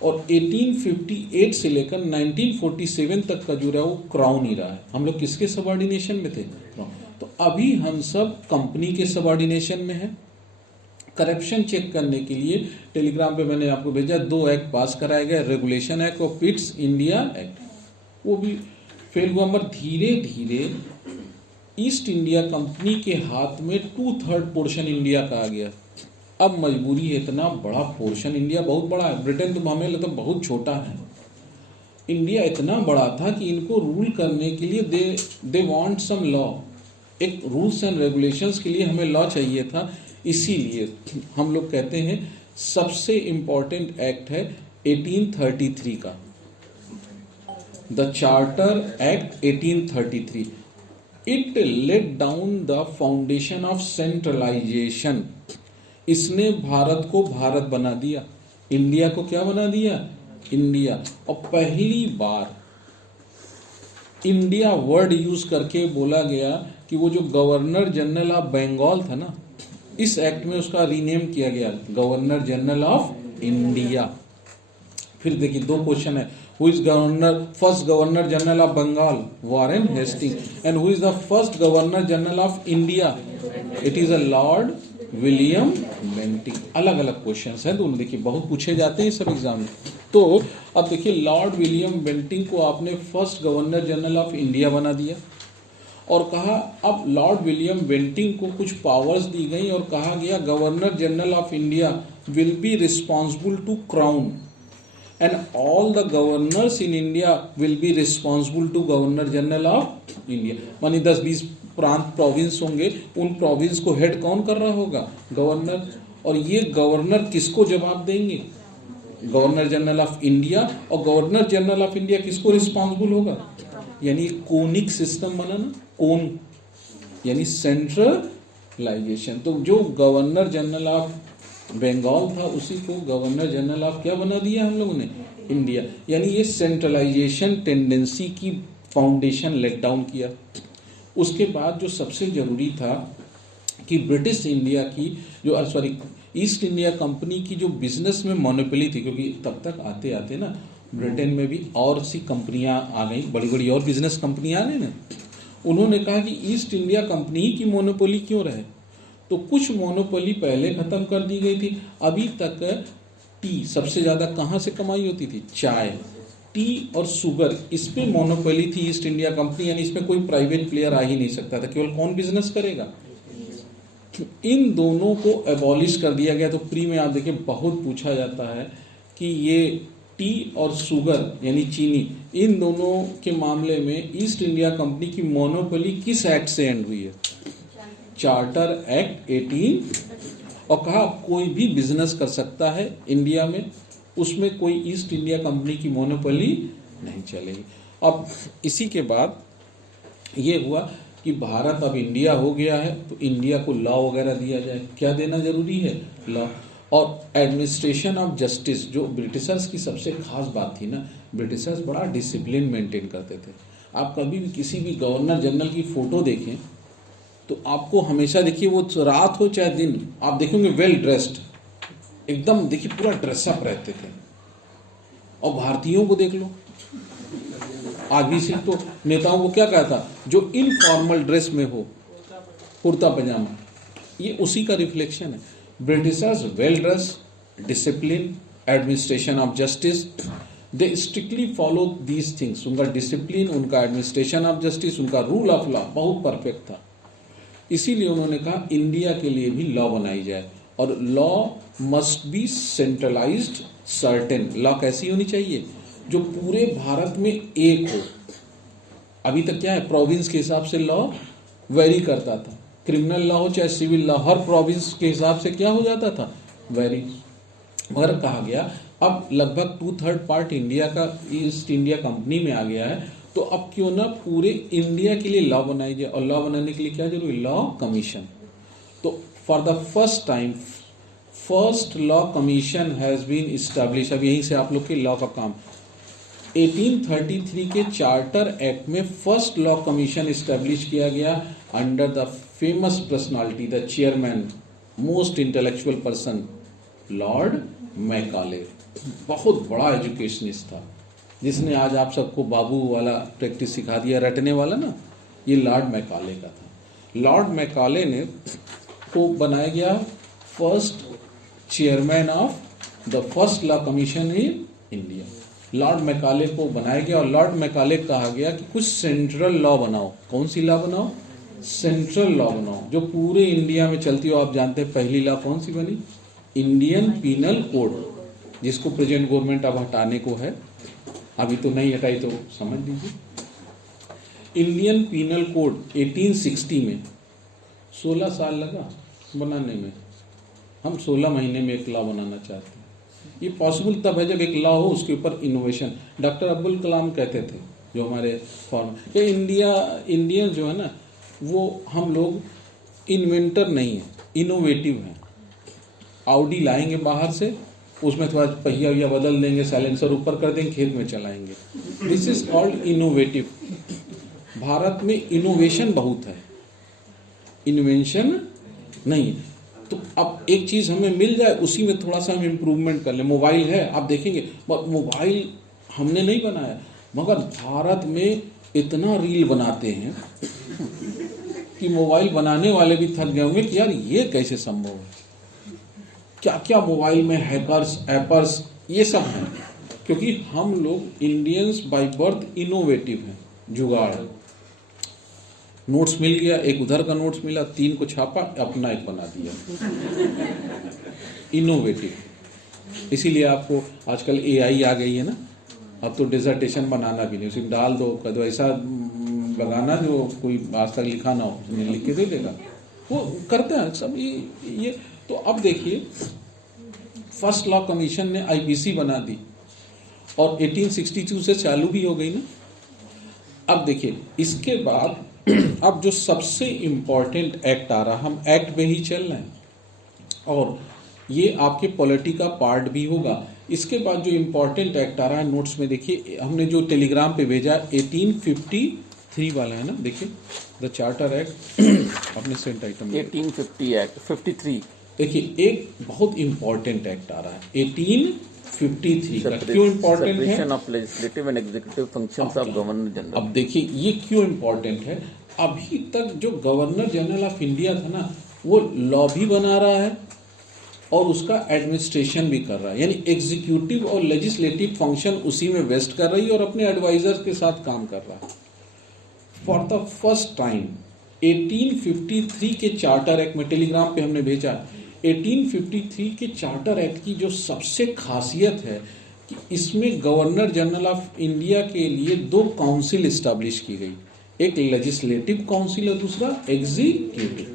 और 1858 से लेकर 1947 तक का जो रहा वो क्राउन ही रहा है। हम लोग किसके सबऑर्डिनेशन में थे? क्राउन। तो अभी हम सब कंपनी के सबऑर्डिनेशन में हैं। करप्शन चेक करने के लिए टेलीग्राम पे मैंने आपको भेजा, 2 एक्ट पास कराए गए, रेगुलेशन एक्ट और पिट्स इंडिया एक्ट, वो भी फेल हुआ। मगर धीरे धीरे ईस्ट इंडिया कंपनी के हाथ में 2/3 पोर्शन इंडिया का आ गया। अब मजबूरी है, इतना बड़ा पोर्शन, इंडिया बहुत बड़ा है, ब्रिटेन तो हमें लगता है बहुत छोटा है। इंडिया इतना बड़ा था कि इनको रूल करने के लिए दे वांट सम लॉ, एक रूल्स एंड रेगुलेशंस के लिए हमें लॉ चाहिए था। इसीलिए हम लोग कहते हैं सबसे इंपॉर्टेंट एक्ट है 1833 का, the charter act 1833। It laid down the foundation of centralisation. इसने भारत को भारत बना दिया, इंडिया को क्या बना दिया? इंडिया। और पहली बार इंडिया वर्ड यूज करके बोला गया कि वो जो गवर्नर जनरल ऑफ बंगाल था ना, इस एक्ट में उसका रीनेम किया गया गवर्नर जनरल ऑफ इंडिया। फिर देखिए 2 क्वेश्चन है, who is first governor general of Bengal? Warren Hasting. And who is the first governor general of India? It is a lord William Bentinck. अलग अलग क्वेश्चंस हैं दोनों, देखिए बहुत पूछे जाते हैं सब एग्जाम में। तो अब देखिए लॉर्ड विलियम बेंटिंग को आपने first governor general of India बना दिया और कहा अब लॉर्ड विलियम बेंटिंग को कुछ पावर्स दी गई और कहा गया governor general of India will be responsible to crown and all the governors in India will be responsible to governor general of India. मानी 10-20 प्रांत प्रोविंस होंगे, उन प्रोविंस को हेड कौन कर रहा होगा? गवर्नर। और ये गवर्नर किसको जवाब देंगे? Governor general of India. और गवर्नर जनरल ऑफ इंडिया किसको रिस्पॉन्सिबल होगा? यानी कोनिक सिस्टम बना ना, कोन यानी सेंट्रलाइजेशन। तो जो गवर्नर जनरल ऑफ बंगाल था उसी को गवर्नर जनरल ऑफ क्या बना दिया हम लोगों ने? इंडिया। यानी ये सेंट्रलाइजेशन टेंडेंसी की फाउंडेशन लेट डाउन किया। उसके बाद जो सबसे जरूरी था कि ब्रिटिश इंडिया की जो ईस्ट इंडिया कंपनी की जो बिजनेस में मोनोपोली थी, क्योंकि तब तक आते आते ना ब्रिटेन में भी और सी कंपनियां आ गई, बड़ी बड़ी और बिजनेस कंपनियां आ गई ना। उन्होंने कहा कि ईस्ट इंडिया कंपनी की मोनोपोली क्यों रहे, तो कुछ मोनोपोली पहले खत्म कर दी गई थी। अभी तक टी सबसे ज्यादा कहाँ से कमाई होती थी? चाय, टी और शुगर, इस पे मोनोपोली थी ईस्ट इंडिया कंपनी, यानी इसमें कोई प्राइवेट प्लेयर आ ही नहीं सकता था। केवल कौन बिजनेस करेगा? इन दोनों को एबॉलिश कर दिया गया। तो प्री में आप देखिए बहुत पूछा जाता है कि ये टी और शुगर यानी चीनी, इन दोनों के मामले में ईस्ट इंडिया कंपनी की मोनोपोली किस एक्ट से एंड हुई है? Charter act 18। और कहा कोई भी बिजनेस कर सकता है इंडिया में, उसमें कोई ईस्ट इंडिया कंपनी की मोनोपोली नहीं चलेगी। अब इसी के बाद ये हुआ कि भारत अब इंडिया हो गया है, तो इंडिया को लॉ वगैरह दिया जाए। क्या देना जरूरी है? लॉ। और एडमिनिस्ट्रेशन ऑफ जस्टिस, जो ब्रिटिशर्स की सबसे खास बात थी ना, ब्रिटिशर्स बड़ा डिसिप्लिन मेंटेन करते थे। आप कभी भी किसी भी गवर्नर जनरल की फोटो देखें तो आपको हमेशा देखिए, वो रात हो चाहे दिन, आप देखेंगे वेल ड्रेस्ड, एकदम देखिए पूरा ड्रेसअप रहते थे। और भारतीयों को देख लो, आगे से तो नेताओं को क्या कहता, जो इनफॉर्मल ड्रेस में हो, कुर्ता पजामा, ये उसी का रिफ्लेक्शन है। Britishers well dress, discipline, administration of justice, they strictly follow these things. उनका डिसिप्लिन, उनका एडमिनिस्ट्रेशन ऑफ जस्टिस, उनका रूल ऑफ लॉ बहुत परफेक्ट था। इसीलिए उन्होंने कहा इंडिया के लिए भी लॉ बनाई जाए, और law must be centralised certain. Law कैसी होनी चाहिए? जो पूरे भारत में एक हो। अभी तक क्या है, प्रोविंस के हिसाब से लॉ वेरी करता था, क्रिमिनल लॉ हो चाहे सिविल लॉ, हर प्रोविंस के हिसाब से क्या हो जाता था, वेरी। मगर कहा गया अब लगभग 2/3 पार्ट इंडिया का ईस्ट इंडिया कंपनी में आ गया है, तो अब क्यों ना पूरे इंडिया के लिए लॉ बनाई जाए। और लॉ बनाने के लिए क्या जरूरी? Law commission. तो for the first time first law commission has been establish. अब यहीं से आप लोग के लॉ का काम 1833 के चार्टर एक्ट में फर्स्ट लॉ कमीशन इस्टेब्लिश किया गया under the famous personality, the chairman, most intellectual person, Lord Macaulay. बहुत बड़ा एजुकेशनिस्ट था, जिसने आज आप सबको बाबू वाला प्रैक्टिस सिखा दिया, रटने वाला ना, ये लॉर्ड मैकाले का था। लॉर्ड मैकाले ने को बनाया गया first chairman of the first law commission in India. Lord Macaulay को बनाया गया और लॉर्ड मैकाले कहा गया कि कुछ सेंट्रल लॉ बनाओ। कौन सी लॉ बनाओ? सेंट्रल लॉ बनाओ जो पूरे इंडिया में चलती हो। आप जानते हैं पहली लॉ कौन सी बनी? इंडियन पीनल कोड, जिसको प्रेजेंट गवर्नमेंट अब हटाने को है। अभी तो नहीं हटाई तो समझ लीजिए। इंडियन पीनल कोड 1860 में 16 साल लगा बनाने में। हम 16 महीने में एक लॉ बनाना चाहते हैं। ये पॉसिबल तब है जब एक लॉ हो, उसके ऊपर इनोवेशन। डॉक्टर अब्दुल कलाम कहते थे, जो हमारे फॉर्म ये इंडियन जो है ना, वो हम लोग इन्वेंटर नहीं है, इनोवेटिव हैं। ऑडी लाएंगे बाहर से, उसमें थोड़ा पहिया वहिया बदल देंगे, साइलेंसर ऊपर कर देंगे, खेत में चलाएंगे। This is called innovative. Bharat में इनोवेशन बहुत है, इन्वेंशन नहीं। तो अब एक चीज हमें मिल जाए, उसी में थोड़ा सा हम इम्प्रूवमेंट कर लें। मोबाइल है, आप देखेंगे मोबाइल हमने नहीं बनाया, मगर भारत में इतना रील बनाते हैं कि मोबाइल बनाने वाले भी थक गए होंगे कि यार ये कैसे संभव है। क्या क्या मोबाइल में हैकर्स, ऐपर्स, ये सब हैं। क्योंकि हम लोग इंडियंस बाय बर्थ इनोवेटिव हैं, जुगाड़ है। नोट्स मिल गया, एक उधर का नोट्स मिला, 3 को छापा, अपना एक बना दिया। इनोवेटिव। इसीलिए आपको आजकल एआई आ गई है ना, अब तो डिसर्टेशन बनाना भी नहीं, उसमें डाल दो, कर दो, ऐसा लगाना जो कोई आज तक लिखा ना हो, उसमें लिख के दे देगा, वो करते हैं सब ये। तो अब देखिए, फर्स्ट लॉ कमीशन ने आईपीसी बना दी और 1862 से चालू भी हो गई ना। अब देखिए, इसके बाद अब जो सबसे इम्पोर्टेंट एक्ट आ रहा, हम एक्ट पे ही चल रहे हैं और ये आपके पॉलिटी का पार्ट भी होगा। इसके बाद जो इम्पोर्टेंट एक्ट आ रहा है, नोट्स में देखिए, हमने जो टेलीग्राम पे भेजा 1853 वाला है ना, देखिए द चार्टर एक्ट अपने सेंट आइटम 1850 एक्ट 53। देखिए, एक बहुत इम्पोर्टेंट एक्ट आ रहा है 1853 का। क्यों इम्पोर्टेंट है? Separation of legislative and executive functions of governor general. अब देखिए ये क्यों इम्पोर्टेंट है। अभी तक जो गवर्नर जनरल ऑफ इंडिया था ना, वो लॉ भी बना रहा है और उसका एडमिनिस्ट्रेशन भी कर रहा है, यानी एग्जीक्यूटिव और लेजिस्लेटिव फंक्शन उसी में वेस्ट कर रही है और अपने एडवाइजर्स के साथ काम कर रहा है। फॉर द फर्स्ट टाइम 1853 के चार्टर एक्ट में, टेलीग्राम पे हमने भेजा, 1853 के चार्टर एक्ट की जो सबसे खासियत है कि इसमें गवर्नर जनरल ऑफ इंडिया के लिए 2 काउंसिल इस्टेब्लिश की गई, एक लेजिस्लेटिव काउंसिल और दूसरा एग्जीक्यूटिव।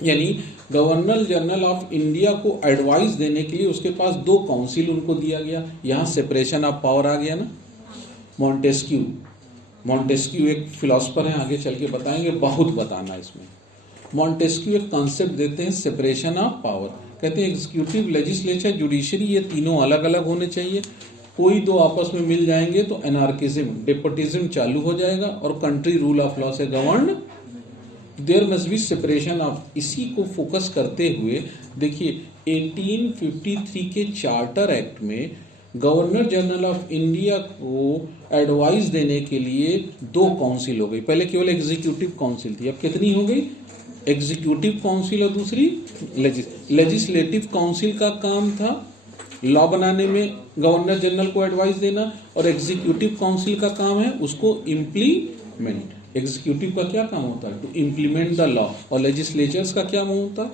यानी गवर्नर जनरल ऑफ इंडिया को एडवाइस देने के लिए उसके पास 2 काउंसिल उनको दिया गया। यहाँ सेपरेशन ऑफ पावर आ गया ना। मॉन्टेस्क्यू एक फिलोसफर हैं, आगे चल के बताएंगे, बहुत बताना इसमें। मॉन्टेस्क्यू एक कॉन्सेप्ट देते हैं सेपरेशन ऑफ पावर। कहते हैं एग्जीक्यूटिव, लेजिस्लेचर, जुडिशरी, ये तीनों अलग अलग होने चाहिए। कोई 2 आपस में मिल जाएंगे तो एनार्किज्म, डेपोटिज्म चालू हो जाएगा और कंट्री रूल ऑफ लॉ से govern. There must be separation of. इसी को फोकस करते हुए देखिए 1853 के चार्टर एक्ट में गवर्नर जनरल ऑफ इंडिया को एडवाइस देने के लिए 2 काउंसिल हो गई। पहले केवल एग्जीक्यूटिव काउंसिल थी, अब कितनी हो गई? एग्जीक्यूटिव काउंसिल और दूसरी लेजिस्लेटिव काउंसिल का काम था लॉ बनाने में गवर्नर जनरल को एडवाइस देना, और एग्जीक्यूटिव काउंसिल का काम है उसको इम्प्लीमेंट। एग्जीक्यूटिव का क्या काम होता है? टू इम्प्लीमेंट द लॉ, और लेजिस्लेचर्स का क्या काम होता है?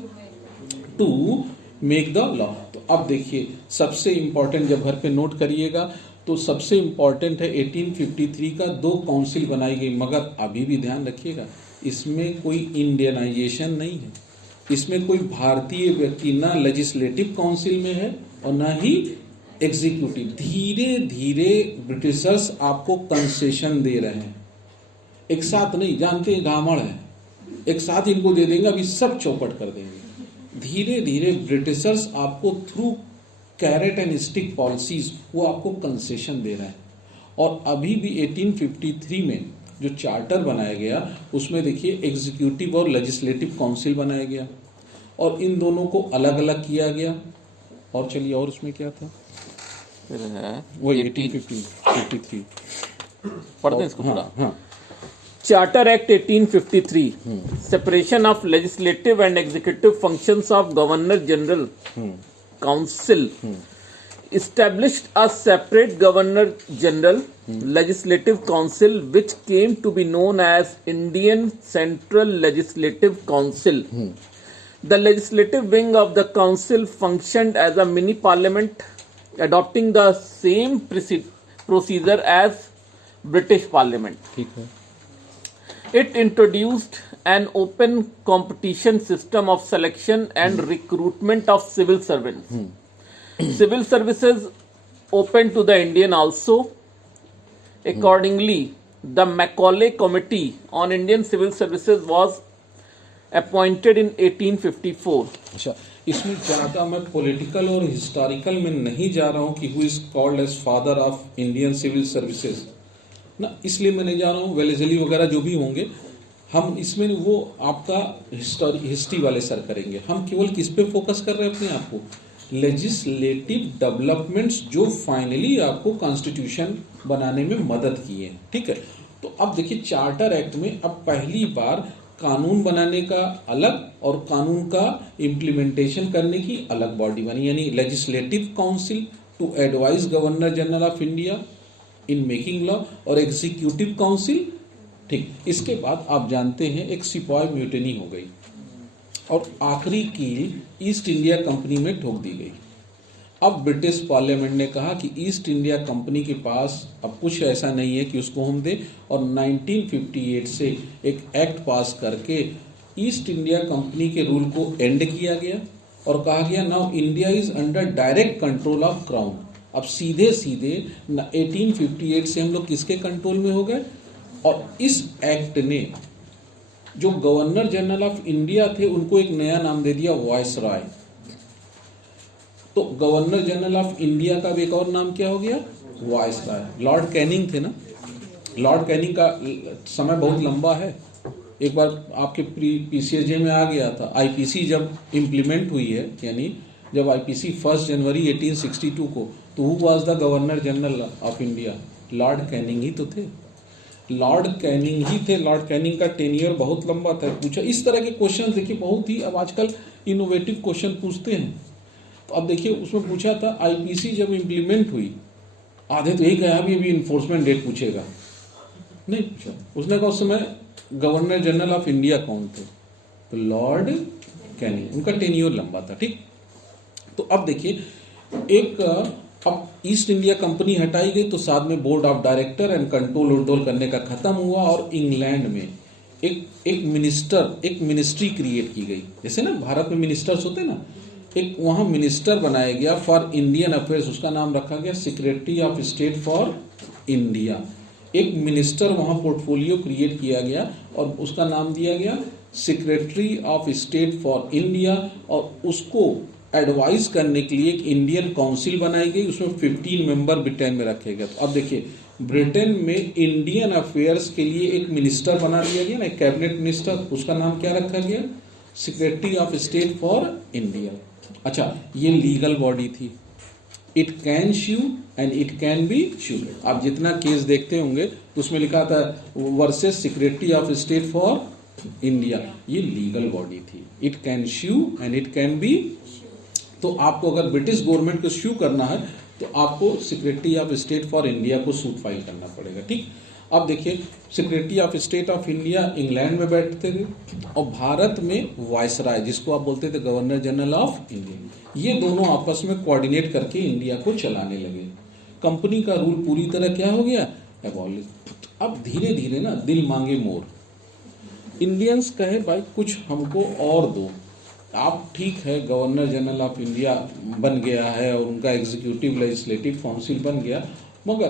To make the law. तो अब देखिए, सबसे इंपॉर्टेंट, जब घर पे नोट करिएगा तो सबसे इंपॉर्टेंट है 1853 का 2 काउंसिल बनाई गई। मगर अभी भी ध्यान रखिएगा, इसमें कोई इंडियनाइजेशन नहीं है, इसमें कोई भारतीय व्यक्ति ना लेजिस्लेटिव काउंसिल में है और ना ही एग्जीक्यूटिव। धीरे धीरे ब्रिटिशर्स आपको कंसेशन दे रहे हैं, एक साथ नहीं, जानते हैं गामड़ है, एक साथ इनको दे देंगे, अभी सब चौपट कर देंगे। धीरे धीरे ब्रिटिशर्स आपको through carrot and stick policies वो आपको कंसेशन दे रहे हैं। और अभी भी 1853 में जो चार्टर बनाया गया उसमें देखिए एग्जीक्यूटिव और लेजिस्लेटिव काउंसिल बनाया गया और इन दोनों को अलग अलग किया गया। और चलिए, और उसमें क्या था? फिर है वही 1853 पढ़ दें इसको पूरा। हाँ charter act 1853, separation of legislative and executive functions of governor general council, established a separate governor general legislative council which came to be known as Indian Central Legislative Council. The legislative wing of the council functioned as a mini parliament, adopting the same procedure as British Parliament. ठीक है। It introduced an open competition system of selection and recruitment of civil servants. Civil services open to the Indian also. Accordingly, the Macaulay Committee on Indian Civil Services was appointed in 1854. अच्छा, इसमें ज़्यादा मैं political और historical में नहीं जा रहा हूँ कि who is called as father of Indian civil services ना, इसलिए मैं नहीं जा रहा हूँ। वेलेजली वगैरह जो भी होंगे, हम इसमें वो आपका हिस्ट्री वाले सर करेंगे। हम केवल किस पे फोकस कर रहे हैं अपने आप को, लेजिस्लेटिव डेवलपमेंट्स जो फाइनली आपको कॉन्स्टिट्यूशन बनाने में मदद किए। ठीक है, तो अब देखिए चार्टर एक्ट में अब पहली बार कानून बनाने का अलग और कानून का इम्प्लीमेंटेशन करने की अलग बॉडी बनी, यानी legislative council to advise governor general of India in making law और एग्जीक्यूटिव काउंसिल। ठीक, इसके बाद आप जानते हैं एक सिपाही म्यूटिनी हो गई और आखिरी कील ईस्ट इंडिया कंपनी में ठोक दी गई। अब ब्रिटिश पार्लियामेंट ने कहा कि ईस्ट इंडिया कंपनी के पास अब कुछ ऐसा नहीं है कि उसको हम दें, और 1958 से एक एक्ट पास करके ईस्ट इंडिया कंपनी के रूल को एंड किया गया और कहा गया now India is under direct control of crown. अब सीधे सीधे 1858 से हम लोग किसके कंट्रोल में हो गए, और इस एक्ट ने जो गवर्नर जनरल ऑफ इंडिया थे उनको एक नया नाम दे दिया वायसराय। तो गवर्नर जनरल ऑफ इंडिया का एक और नाम क्या हो गया, वायसराय। लॉर्ड कैनिंग थे ना, लॉर्ड कैनिंग का समय बहुत लंबा है। एक बार आपके पीसीएसजे में आ गया था, आईपीसी जब इम्प्लीमेंट हुई है, यानी जब आईपीसी 1 जनवरी 1862 को, तो who was the governor general of India, Lord Canning ही तो थे। लॉर्ड कैनिंग ही थे। लॉर्ड कैनिंग का टेन्योर बहुत लंबा था। पूछा इस तरह के क्वेश्चन देखिए, बहुत ही अब आजकल इनोवेटिव क्वेश्चन पूछते हैं। तो अब देखिए उसमें पूछा था आईपीसी जब इम्प्लीमेंट हुई, आधे तो यही कहा अभी इन्फोर्समेंट डेट पूछेगा, नहीं पूछा। उसने कहा उस समय गवर्नर जनरल ऑफ इंडिया कौन थे, तो लॉर्ड कैनिंग, उनका टेन्योर लंबा था। ठीक, तो अब देखिए एक अब ईस्ट इंडिया कंपनी हटाई गई तो साथ में board of director and control उंट्रोल करने का खत्म हुआ, और इंग्लैंड में एक मिनिस्ट्री क्रिएट की गई। जैसे ना भारत में मिनिस्टर्स होते ना, एक वहां मिनिस्टर बनाया गया फॉर इंडियन अफेयर्स, उसका नाम रखा गया secretary of state for India. एक मिनिस्टर वहां पोर्टफोलियो क्रिएट किया गया और उसका नाम दिया गया secretary of state for India, और उसको एडवाइस करने के लिए एक इंडियन काउंसिल बनाई गई, उसमें 15 मेंबर ब्रिटेन में रखे गए। तो अब देखिए ब्रिटेन में इंडियन अफेयर्स के लिए एक मिनिस्टर बना दिया गया ना, एक कैबिनेट मिनिस्टर, उसका नाम क्या रखा गया, secretary of state for India. अच्छा, ये लीगल बॉडी थी, it can sue and it can be sue. आप जितना केस देखते होंगे उसमें लिखा था versus secretary of state for India, ये लीगल बॉडी थी, it can sue and it can be. तो आपको अगर ब्रिटिश गवर्नमेंट को स्यू करना है तो आपको secretary of state for India को सूट फाइल करना पड़ेगा। ठीक, अब देखिए secretary of state of India England में बैठते थे और भारत में वायसराय, जिसको आप बोलते थे गवर्नर जनरल ऑफ इंडिया, ये दोनों आपस में कोऑर्डिनेट करके इंडिया को चलाने लगे। कंपनी का रूल पूरी तरह क्या हो गया, एबॉलिश। अब धीरे धीरे ना दिल मांगे मोर, इंडियंस कहे भाई कुछ हमको और दो। आप ठीक है गवर्नर जनरल ऑफ इंडिया बन गया है और उनका एग्जीक्यूटिव लेजिस्लेटिव काउंसिल बन गया, मगर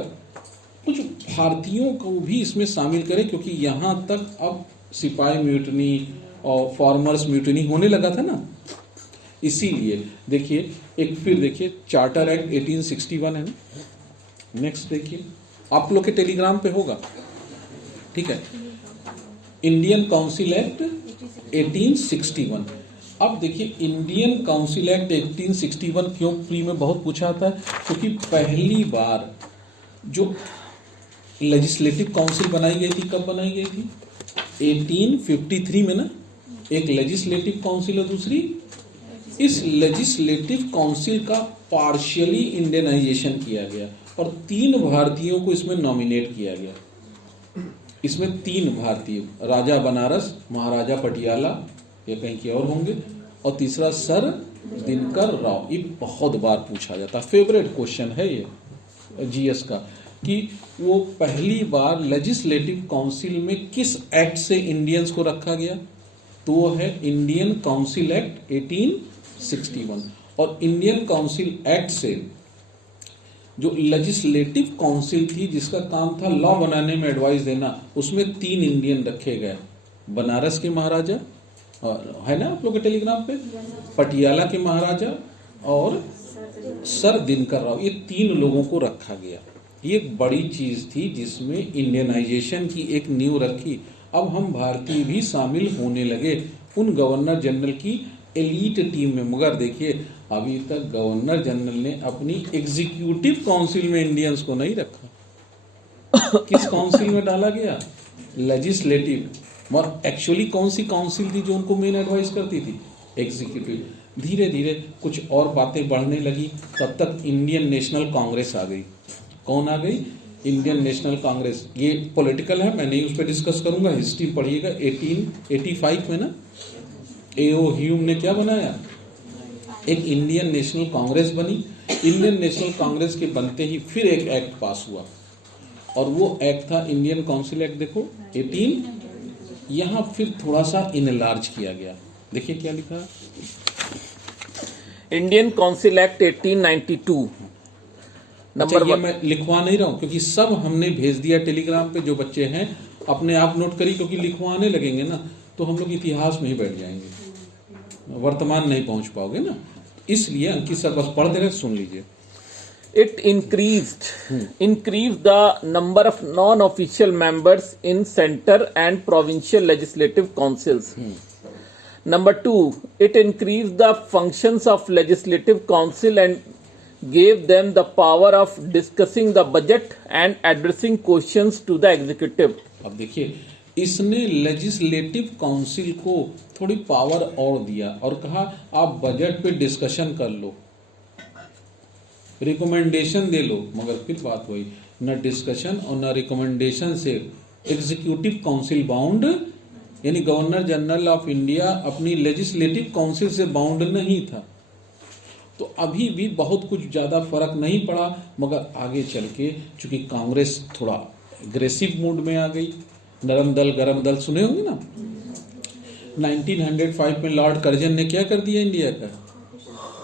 कुछ भारतीयों को भी इसमें शामिल करें, क्योंकि यहाँ तक अब सिपाही म्यूटनी और फार्मर्स म्यूटनी होने लगा था ना। इसीलिए देखिए एक फिर देखिए चार्टर एक्ट 1861 है ना। नेक्स्ट देखिए आप लोग के टेलीग्राम पे होगा, ठीक है। इंडियन काउंसिल एक्ट 1861, अब देखिए इंडियन काउंसिल एक्ट 1861 क्यों प्री में बहुत पूछा था, क्योंकि पहली बार जो लेजिस्लेटिव काउंसिल बनाई गई थी, कब बनाई गई थी? 1853 में ना। एक लेजिस्लेटिव काउंसिल और दूसरी, इस लेजिस्लेटिव काउंसिल का पार्शियली इंडियनाइजेशन किया गया और 3 भारतीयों को इसमें नॉमिनेट किया गया। इसमें 3 भारतीय, राजा बनारस, महाराजा पटियाला या कहीं के और होंगे, और तीसरा सर दिनकर राव। ये बहुत बार पूछा जाता, फेवरेट क्वेश्चन है ये जीएस का, कि वो पहली बार लेजिस्लेटिव काउंसिल में किस एक्ट से इंडियंस को रखा गया, तो वो है इंडियन काउंसिल एक्ट 1861। और इंडियन काउंसिल एक्ट से जो लेजिस्लेटिव काउंसिल थी जिसका काम था लॉ बनाने में एडवाइस देना, उसमें 3 इंडियन रखे गए, बनारस के महाराजा, और है ना आप लोग के टेलीग्राम पे, पटियाला के महाराजा और सर दिनकर राव, ये 3 लोगों को रखा गया। ये एक बड़ी चीज थी जिसमें इंडियनाइजेशन की एक नींव रखी। अब हम भारतीय भी शामिल होने लगे उन गवर्नर जनरल की एलीट टीम में। मगर देखिए अभी तक गवर्नर जनरल ने अपनी एग्जीक्यूटिव काउंसिल में इंडियंस को नहीं रखा। किस काउंसिल में डाला गया? लेजिस्लेटिव। और एक्चुअली कौन सी काउंसिल थी जो उनको मेन एडवाइस करती थी? एग्जीक्यूटिव। धीरे धीरे कुछ और बातें बढ़ने लगी, तब तक इंडियन नेशनल कांग्रेस आ गई। कौन आ गई? Indian national Congress. ये पॉलिटिकल है, मैं नहीं उस पर डिस्कस करूंगा, हिस्ट्री पढ़िएगा। 1885 में ना A.O. ह्यूम ने क्या बनाया? एक इंडियन नेशनल कांग्रेस बनी। इंडियन नेशनल कांग्रेस के बनते ही फिर एक एक्ट पास हुआ, और वो एक्ट था इंडियन काउंसिल एक्ट। देखो 18, यहां फिर थोड़ा सा इनलार्ज किया गया। देखिए क्या लिखा है, इंडियन काउंसिल एक्ट 1892 अच्छा, ये मैं लिखवा नहीं रहा हूं क्योंकि सब हमने भेज दिया टेलीग्राम पे। जो बच्चे हैं अपने आप नोट करिए, क्योंकि लिखवाने लगेंगे ना तो हम लोग इतिहास में ही बैठ जाएंगे, वर्तमान नहीं पहुंच पाओगे ना। इसलिए अंकित सर बस पढ़ दे रहे, सुन लीजिए। It increased the number of non-official members in center and provincial legislative councils. Number 2, it increased the functions of legislative council and gave them the power of discussing the budget and addressing questions to the executive. अब देखिए इसने legislative council को थोड़ी power और दिया और कहा आप बजट पे डिस्कशन कर लो, रिकमेंडेशन दे लो। मगर फिर बात हुई, न डिस्कशन और न रिकमेंडेशन से एग्जीक्यूटिव काउंसिल बाउंड, यानी गवर्नर जनरल ऑफ इंडिया अपनी लेजिस्लेटिव काउंसिल से बाउंड नहीं था। तो अभी भी बहुत कुछ ज्यादा फर्क नहीं पड़ा, मगर आगे चल के चूंकि कांग्रेस थोड़ा एग्रेसिव मूड में आ गई, नरम दल गरम दल सुने होंगे ना। 1905 में लॉर्ड कर्जन ने क्या कर दिया इंडिया का,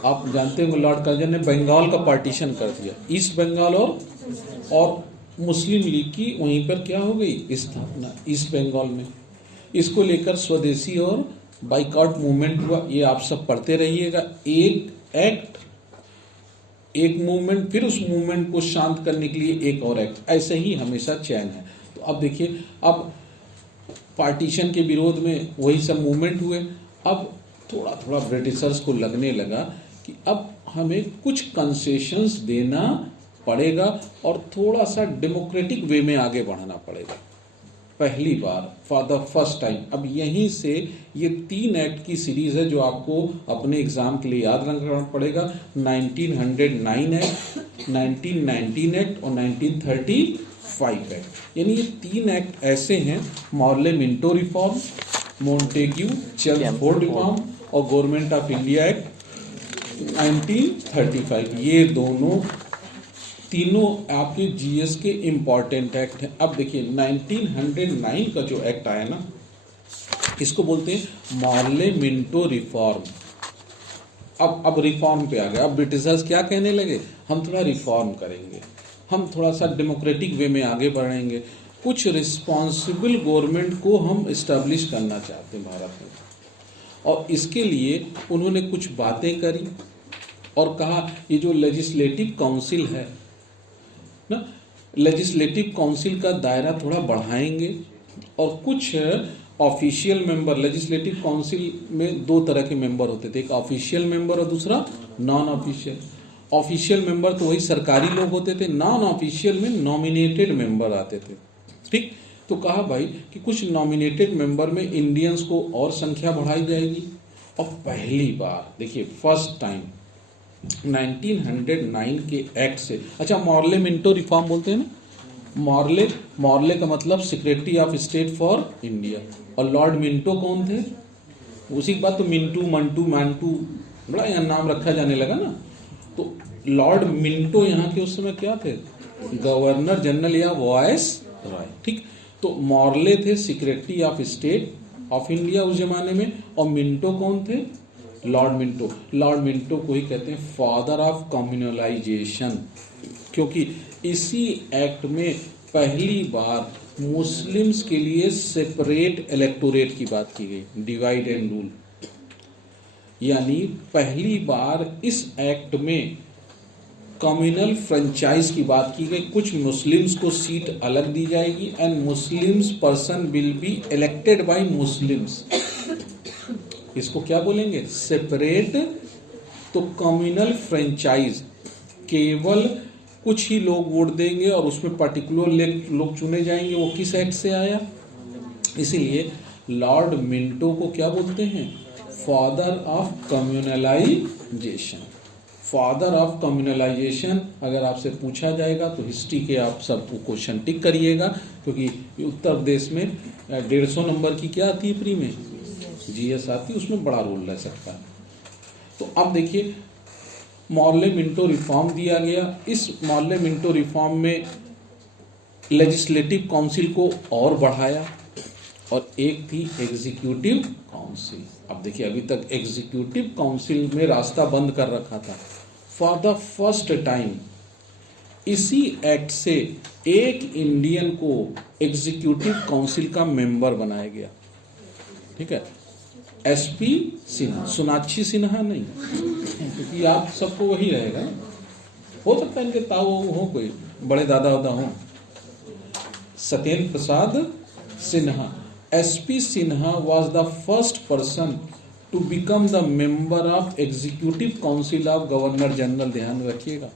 आप जानते हो लॉर्ड कर्जन ने बंगाल का पार्टीशन कर दिया, ईस्ट बंगाल और मुस्लिम लीग की वहीं पर क्या हो गई स्थापना ईस्ट बंगाल में। इसको लेकर स्वदेशी और बाइकआउट मूवमेंट हुआ, ये आप सब पढ़ते रहिएगा। एक एक्ट, एक मूवमेंट, फिर उस मूवमेंट को शांत करने के लिए एक और एक्ट, ऐसे ही हमेशा चैन है। तो अब देखिए, अब पार्टीशन के विरोध में वही सब मूवमेंट हुए। अब थोड़ा थोड़ा ब्रिटिशर्स को लगने लगा कि अब हमें कुछ कंसेशंस देना पड़ेगा और थोड़ा सा डेमोक्रेटिक वे में आगे बढ़ना पड़ेगा। पहली बार फॉर द फर्स्ट टाइम, अब यहीं से ये 3 एक्ट की सीरीज है जो आपको अपने एग्जाम के लिए याद रखना पड़ेगा। 1909 एक्ट, 1919 एक्ट और 1935 एक्ट। यानी ये 3 एक्ट ऐसे हैं, Morley Minto reform, Montagu Chelmsford reform और गवर्नमेंट ऑफ इंडिया एक्ट 1935। ये तीनों आपके जीएस के इंपॉर्टेंट एक्ट हैं। अब देखिए 1909 का जो एक्ट आया ना, इसको बोलते हैं मॉर्ले मिंटो रिफॉर्म। अब रिफॉर्म पे आ गया। अब ब्रिटिशर्स क्या कहने लगे, हम थोड़ा रिफॉर्म करेंगे, हम थोड़ा सा डेमोक्रेटिक वे में आगे बढ़ेंगे, कुछ रिस्पॉन्सिबल गवर्नमेंट को हम इस्टेब्लिश करना चाहते हैं भारत में। और इसके लिए उन्होंने कुछ बातें करी और कहा ये जो लेजिस्लेटिव काउंसिल है ना, लेजिस्लेटिव काउंसिल का दायरा थोड़ा बढ़ाएंगे और कुछ ऑफिशियल मेंबर, लेजिस्लेटिव काउंसिल में दो तरह के मेंबर होते थे, एक ऑफिशियल मेंबर और दूसरा नॉन ऑफिशियल। ऑफिशियल मेंबर तो वही सरकारी लोग होते थे, नॉन ऑफिशियल में नॉमिनेटेड मेंबर आते थे। ठीक, तो कहा भाई कि कुछ नॉमिनेटेड मेंबर में इंडियंस को और संख्या बढ़ाई जाएगी। और पहली बार देखिए, फर्स्ट टाइम 1909 के एक्ट से, अच्छा मॉर्ले मिंटो रिफॉर्म बोलते हैं ना, मॉर्ले का मतलब secretary of state for India, और लॉर्ड मिंटो कौन थे? उसी के बाद तो मिंटू, मंटू, मांटू बड़ा यहाँ नाम रखा जाने लगा ना। तो लॉर्ड मिंटो यहाँ के उस समय क्या थे? गवर्नर जनरल या वॉइस रॉय। ठीक, तो मॉर्ले थे secretary of state of India उस जमाने में, और मिंटो कौन थे? Lord Minto. लॉर्ड मिंटो को ही कहते हैं फादर ऑफ कम्युनलाइजेशन, क्योंकि इसी एक्ट में पहली बार मुस्लिम्स के लिए सेपरेट इलेक्टोरेट की बात की गई, डिवाइड एंड रूल। यानी पहली बार इस एक्ट में कम्युनल फ्रेंचाइज की बात की गई, कुछ मुस्लिम्स को सीट अलग दी जाएगी, and Muslims person will be elected by Muslims. इसको क्या बोलेंगे? सेपरेट। तो कम्युनल फ्रेंचाइज, केवल कुछ ही लोग वोट देंगे और उसमें पर्टिकुलर लोग चुने जाएंगे। वो किस एक्ट से आया? इसीलिए लॉर्ड मिंटो को क्या बोलते हैं? Father of communalisation. Father of communalisation अगर आपसे पूछा जाएगा तो हिस्ट्री के आप सब क्वेश्चन टिक करिएगा, क्योंकि उत्तर प्रदेश में 150 नंबर की क्या आती है प्री में? जीएस आती है, उसमें बड़ा रोल रह सकता है। तो अब देखिए, मॉर्ले मिंटो रिफॉर्म दिया गया। इस मॉर्ले मिंटो रिफॉर्म में लेजिस्लेटिव काउंसिल को और बढ़ाया, और एक थी एग्जीक्यूटिव काउंसिल। अब देखिए, अभी तक एग्जीक्यूटिव काउंसिल में रास्ता बंद कर रखा था। फॉर द फर्स्ट टाइम इसी एक्ट से एक इंडियन को एग्जीक्यूटिव काउंसिल का मेंबर बनाया गया। ठीक है, एसपी सिन्हा, सोनाक्षी सिन्हा नहीं, क्योंकि आप सबको वही रहेगा। हो सकता है इनके ताऊ हो, कोई बड़े दादा वादा हो। Satyendra Prasad Sinha, SP Sinha was the first person to become the member of executive council of governor general. ध्यान रखिएगा,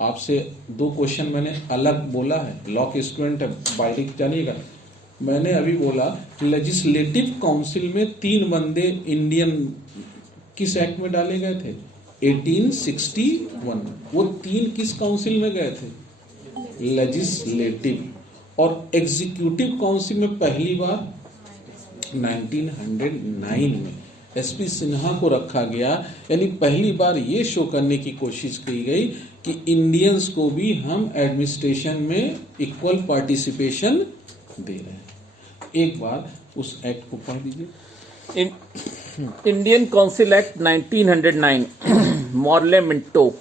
आपसे दो क्वेश्चन मैंने अलग बोला है, लॉ के स्टूडेंट है, बारीक जानिएगा। मैंने अभी बोला लेजिस्लेटिव काउंसिल में 3 बंदे इंडियन किस एक्ट में डाले गए थे? 1861। वो 3 किस काउंसिल में गए थे? लेजिस्लेटिव। और एग्जीक्यूटिव काउंसिल में पहली बार 1909 में एसपी सिन्हा को रखा गया। यानी पहली बार ये शो करने की कोशिश की गई कि इंडियंस को भी हम एडमिनिस्ट्रेशन में इक्वल पार्टिसिपेशन दे रहे हैं। एक बार उस एक्ट को पढ़ लीजिए। Indian council act 1909, Morley Minto.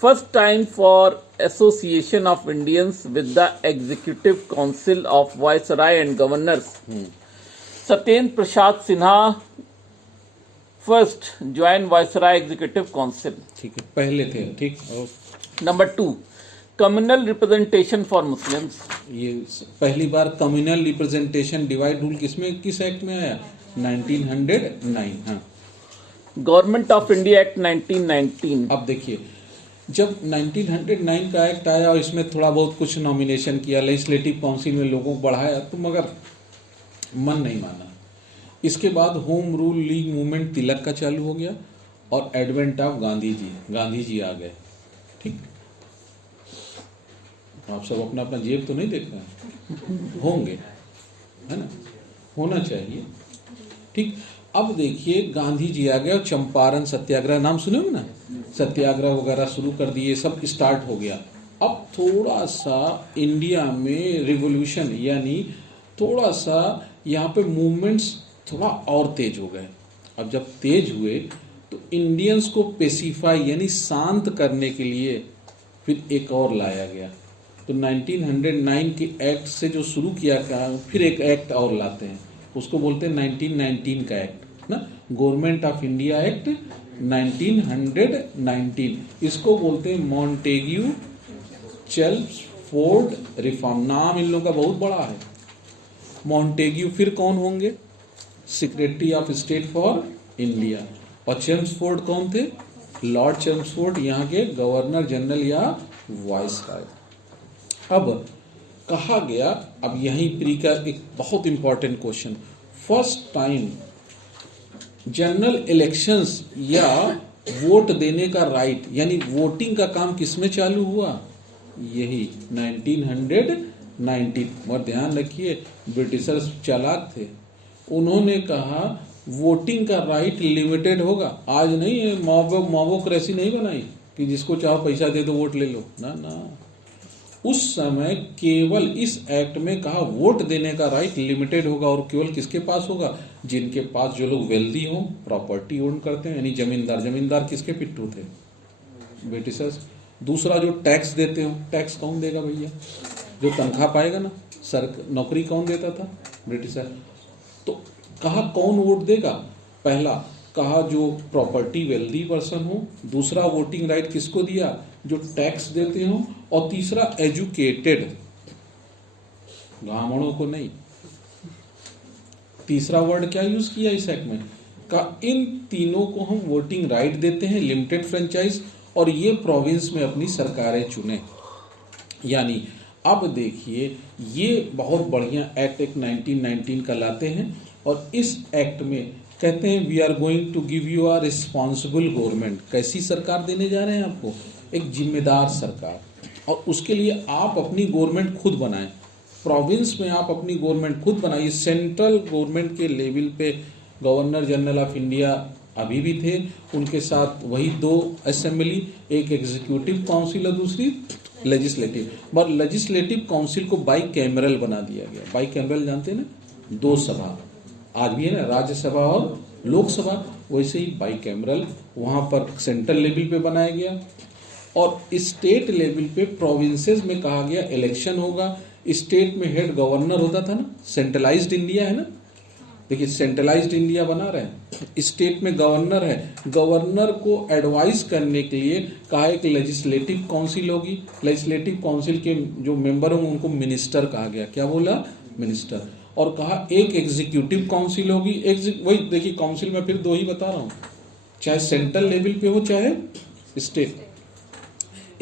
First time for association of Indians with the Executive Council of Viceroy and Governors. Satyendra Prasad Sinha first joined Viceroy Executive Council. ठीक है, पहले थे। ठीक। Number 2, communal representation for Muslims. ये पहली बार communal representation divide rule किस act में आया? 1909। हाँ। Government of India act 1919। अब देखिए, जब 1909 का एक्ट आया और इसमें थोड़ा बहुत कुछ नॉमिनेशन किया, लेजिस्लेटिव काउंसिल में लोगों को बढ़ाया, तो मगर मन नहीं माना। इसके बाद होम रूल लीग मूवमेंट तिलक का चालू हो गया, और एडवेंट ऑफ गांधी जी आ गए। ठीक, आप सब अपना अपना जेब तो नहीं देख रहे होंगे, है ना? होना चाहिए। ठीक, अब देखिए गांधी जी आ गए और चंपारण सत्याग्रह, नाम सुने हो ना? सत्याग्रह वगैरह शुरू कर दिए, सब स्टार्ट हो गया। अब थोड़ा सा इंडिया में रिवॉल्यूशन, यानी थोड़ा सा यहाँ पे मूवमेंट्स थोड़ा और तेज हो गए। अब जब तेज हुए तो इंडियंस को पेसिफाई यानी शांत करने के लिए फिर एक और लाया गया। तो 1909 के एक्ट से जो शुरू किया गया, फिर एक एक्ट और लाते हैं, उसको बोलते हैं 1919 का एक्ट ना, गवर्नमेंट ऑफ इंडिया एक्ट 1919। इसको बोलते हैं मॉन्टेग्यू चेम्सफोर्ड रिफॉर्म। नाम इन लोगों का बहुत बड़ा है। मॉन्टेग्यू फिर कौन होंगे? Secretary of state for India. और चेम्सफोर्ड कौन थे? लॉर्ड चेम्सफोर्ड, यहाँ के गवर्नर जनरल या वाइसराय। अब कहा गया, अब यहीं प्री का एक बहुत important question, first time general elections या वोट देने का राइट यानी वोटिंग का काम किसमें चालू हुआ? यही 1919। और ध्यान रखिए ब्रिटिशर्स चालाक थे, उन्होंने कहा वोटिंग का राइट लिमिटेड होगा। आज नहीं है मॉबोक्रेसी नहीं बनाई कि जिसको चाहो पैसा दे दो वोट ले लो, ना ना। उस समय केवल इस एक्ट में कहा वोट देने का राइट लिमिटेड होगा, और केवल किसके पास होगा? जिनके पास, जो लोग वेल्दी हो, प्रॉपर्टी ओन करते हैं, यानी जमींदार। जमींदार किसके पिट्ठू थे? ब्रिटिशर्स। दूसरा जो टैक्स देते हो, टैक्स कौन देगा भैया? जो तनख्वाह पाएगा ना, नौकरी कौन देता था? ब्रिटिशर। तो कहा कौन वोट देगा? पहला कहा जो प्रॉपर्टी वेल्दी पर्सन हो, दूसरा वोटिंग राइट किसको दिया? जो टैक्स देते हो, और तीसरा एजुकेटेड, ब्राह्मणों को नहीं। तीसरा वर्ड क्या यूज किया इस एक्ट में? का इन तीनों को हम वोटिंग राइट देते हैं, लिमिटेड फ्रेंचाइज, और ये प्रोविंस में अपनी सरकारें चुने। यानी अब देखिए ये बहुत बढ़िया एक्ट एक 1919 का लाते हैं, और इस एक्ट में कहते हैं we are going to give you a responsible government. कैसी सरकार देने जा रहे हैं आपको? एक जिम्मेदार सरकार। और उसके लिए आप अपनी गवर्नमेंट खुद बनाएं, प्रोविंस में आप अपनी गवर्नमेंट खुद बनाइए। सेंट्रल गवर्नमेंट के लेवल पे गवर्नर जनरल ऑफ इंडिया अभी भी थे, उनके साथ वही 2 असेंबली, एक एग्जीक्यूटिव काउंसिल और दूसरी लेजिस्लेटिव। पर लेजिस्लेटिव काउंसिल को बाई कैमरल बना दिया गया। बाई कैमरल जानते हैं ना, 2 सभा, आज भी है ना, राज्यसभा और लोकसभा, वैसे ही बाई कैमरल वहां पर सेंट्रल लेवल पे बनाया गया। और स्टेट लेवल पे प्रोविंसेस में कहा गया इलेक्शन होगा। स्टेट में हेड गवर्नर होता था ना, सेंट्रलाइज्ड इंडिया है ना, देखिए सेंट्रलाइज्ड इंडिया बना रहे हैं, स्टेट में गवर्नर है। गवर्नर को एडवाइस करने के लिए कहा एक लेजिस्लेटिव काउंसिल होगी। लेजिस्लेटिव काउंसिल के जो मेंबर होंगे उनको मिनिस्टर कहा गया। क्या बोला? मिनिस्टर। और कहा एक एग्जीक्यूटिव काउंसिल होगी। वही देखिए काउंसिल में फिर 2 ही बता रहा हूं, चाहे सेंट्रल लेवल पे हो चाहे स्टेट।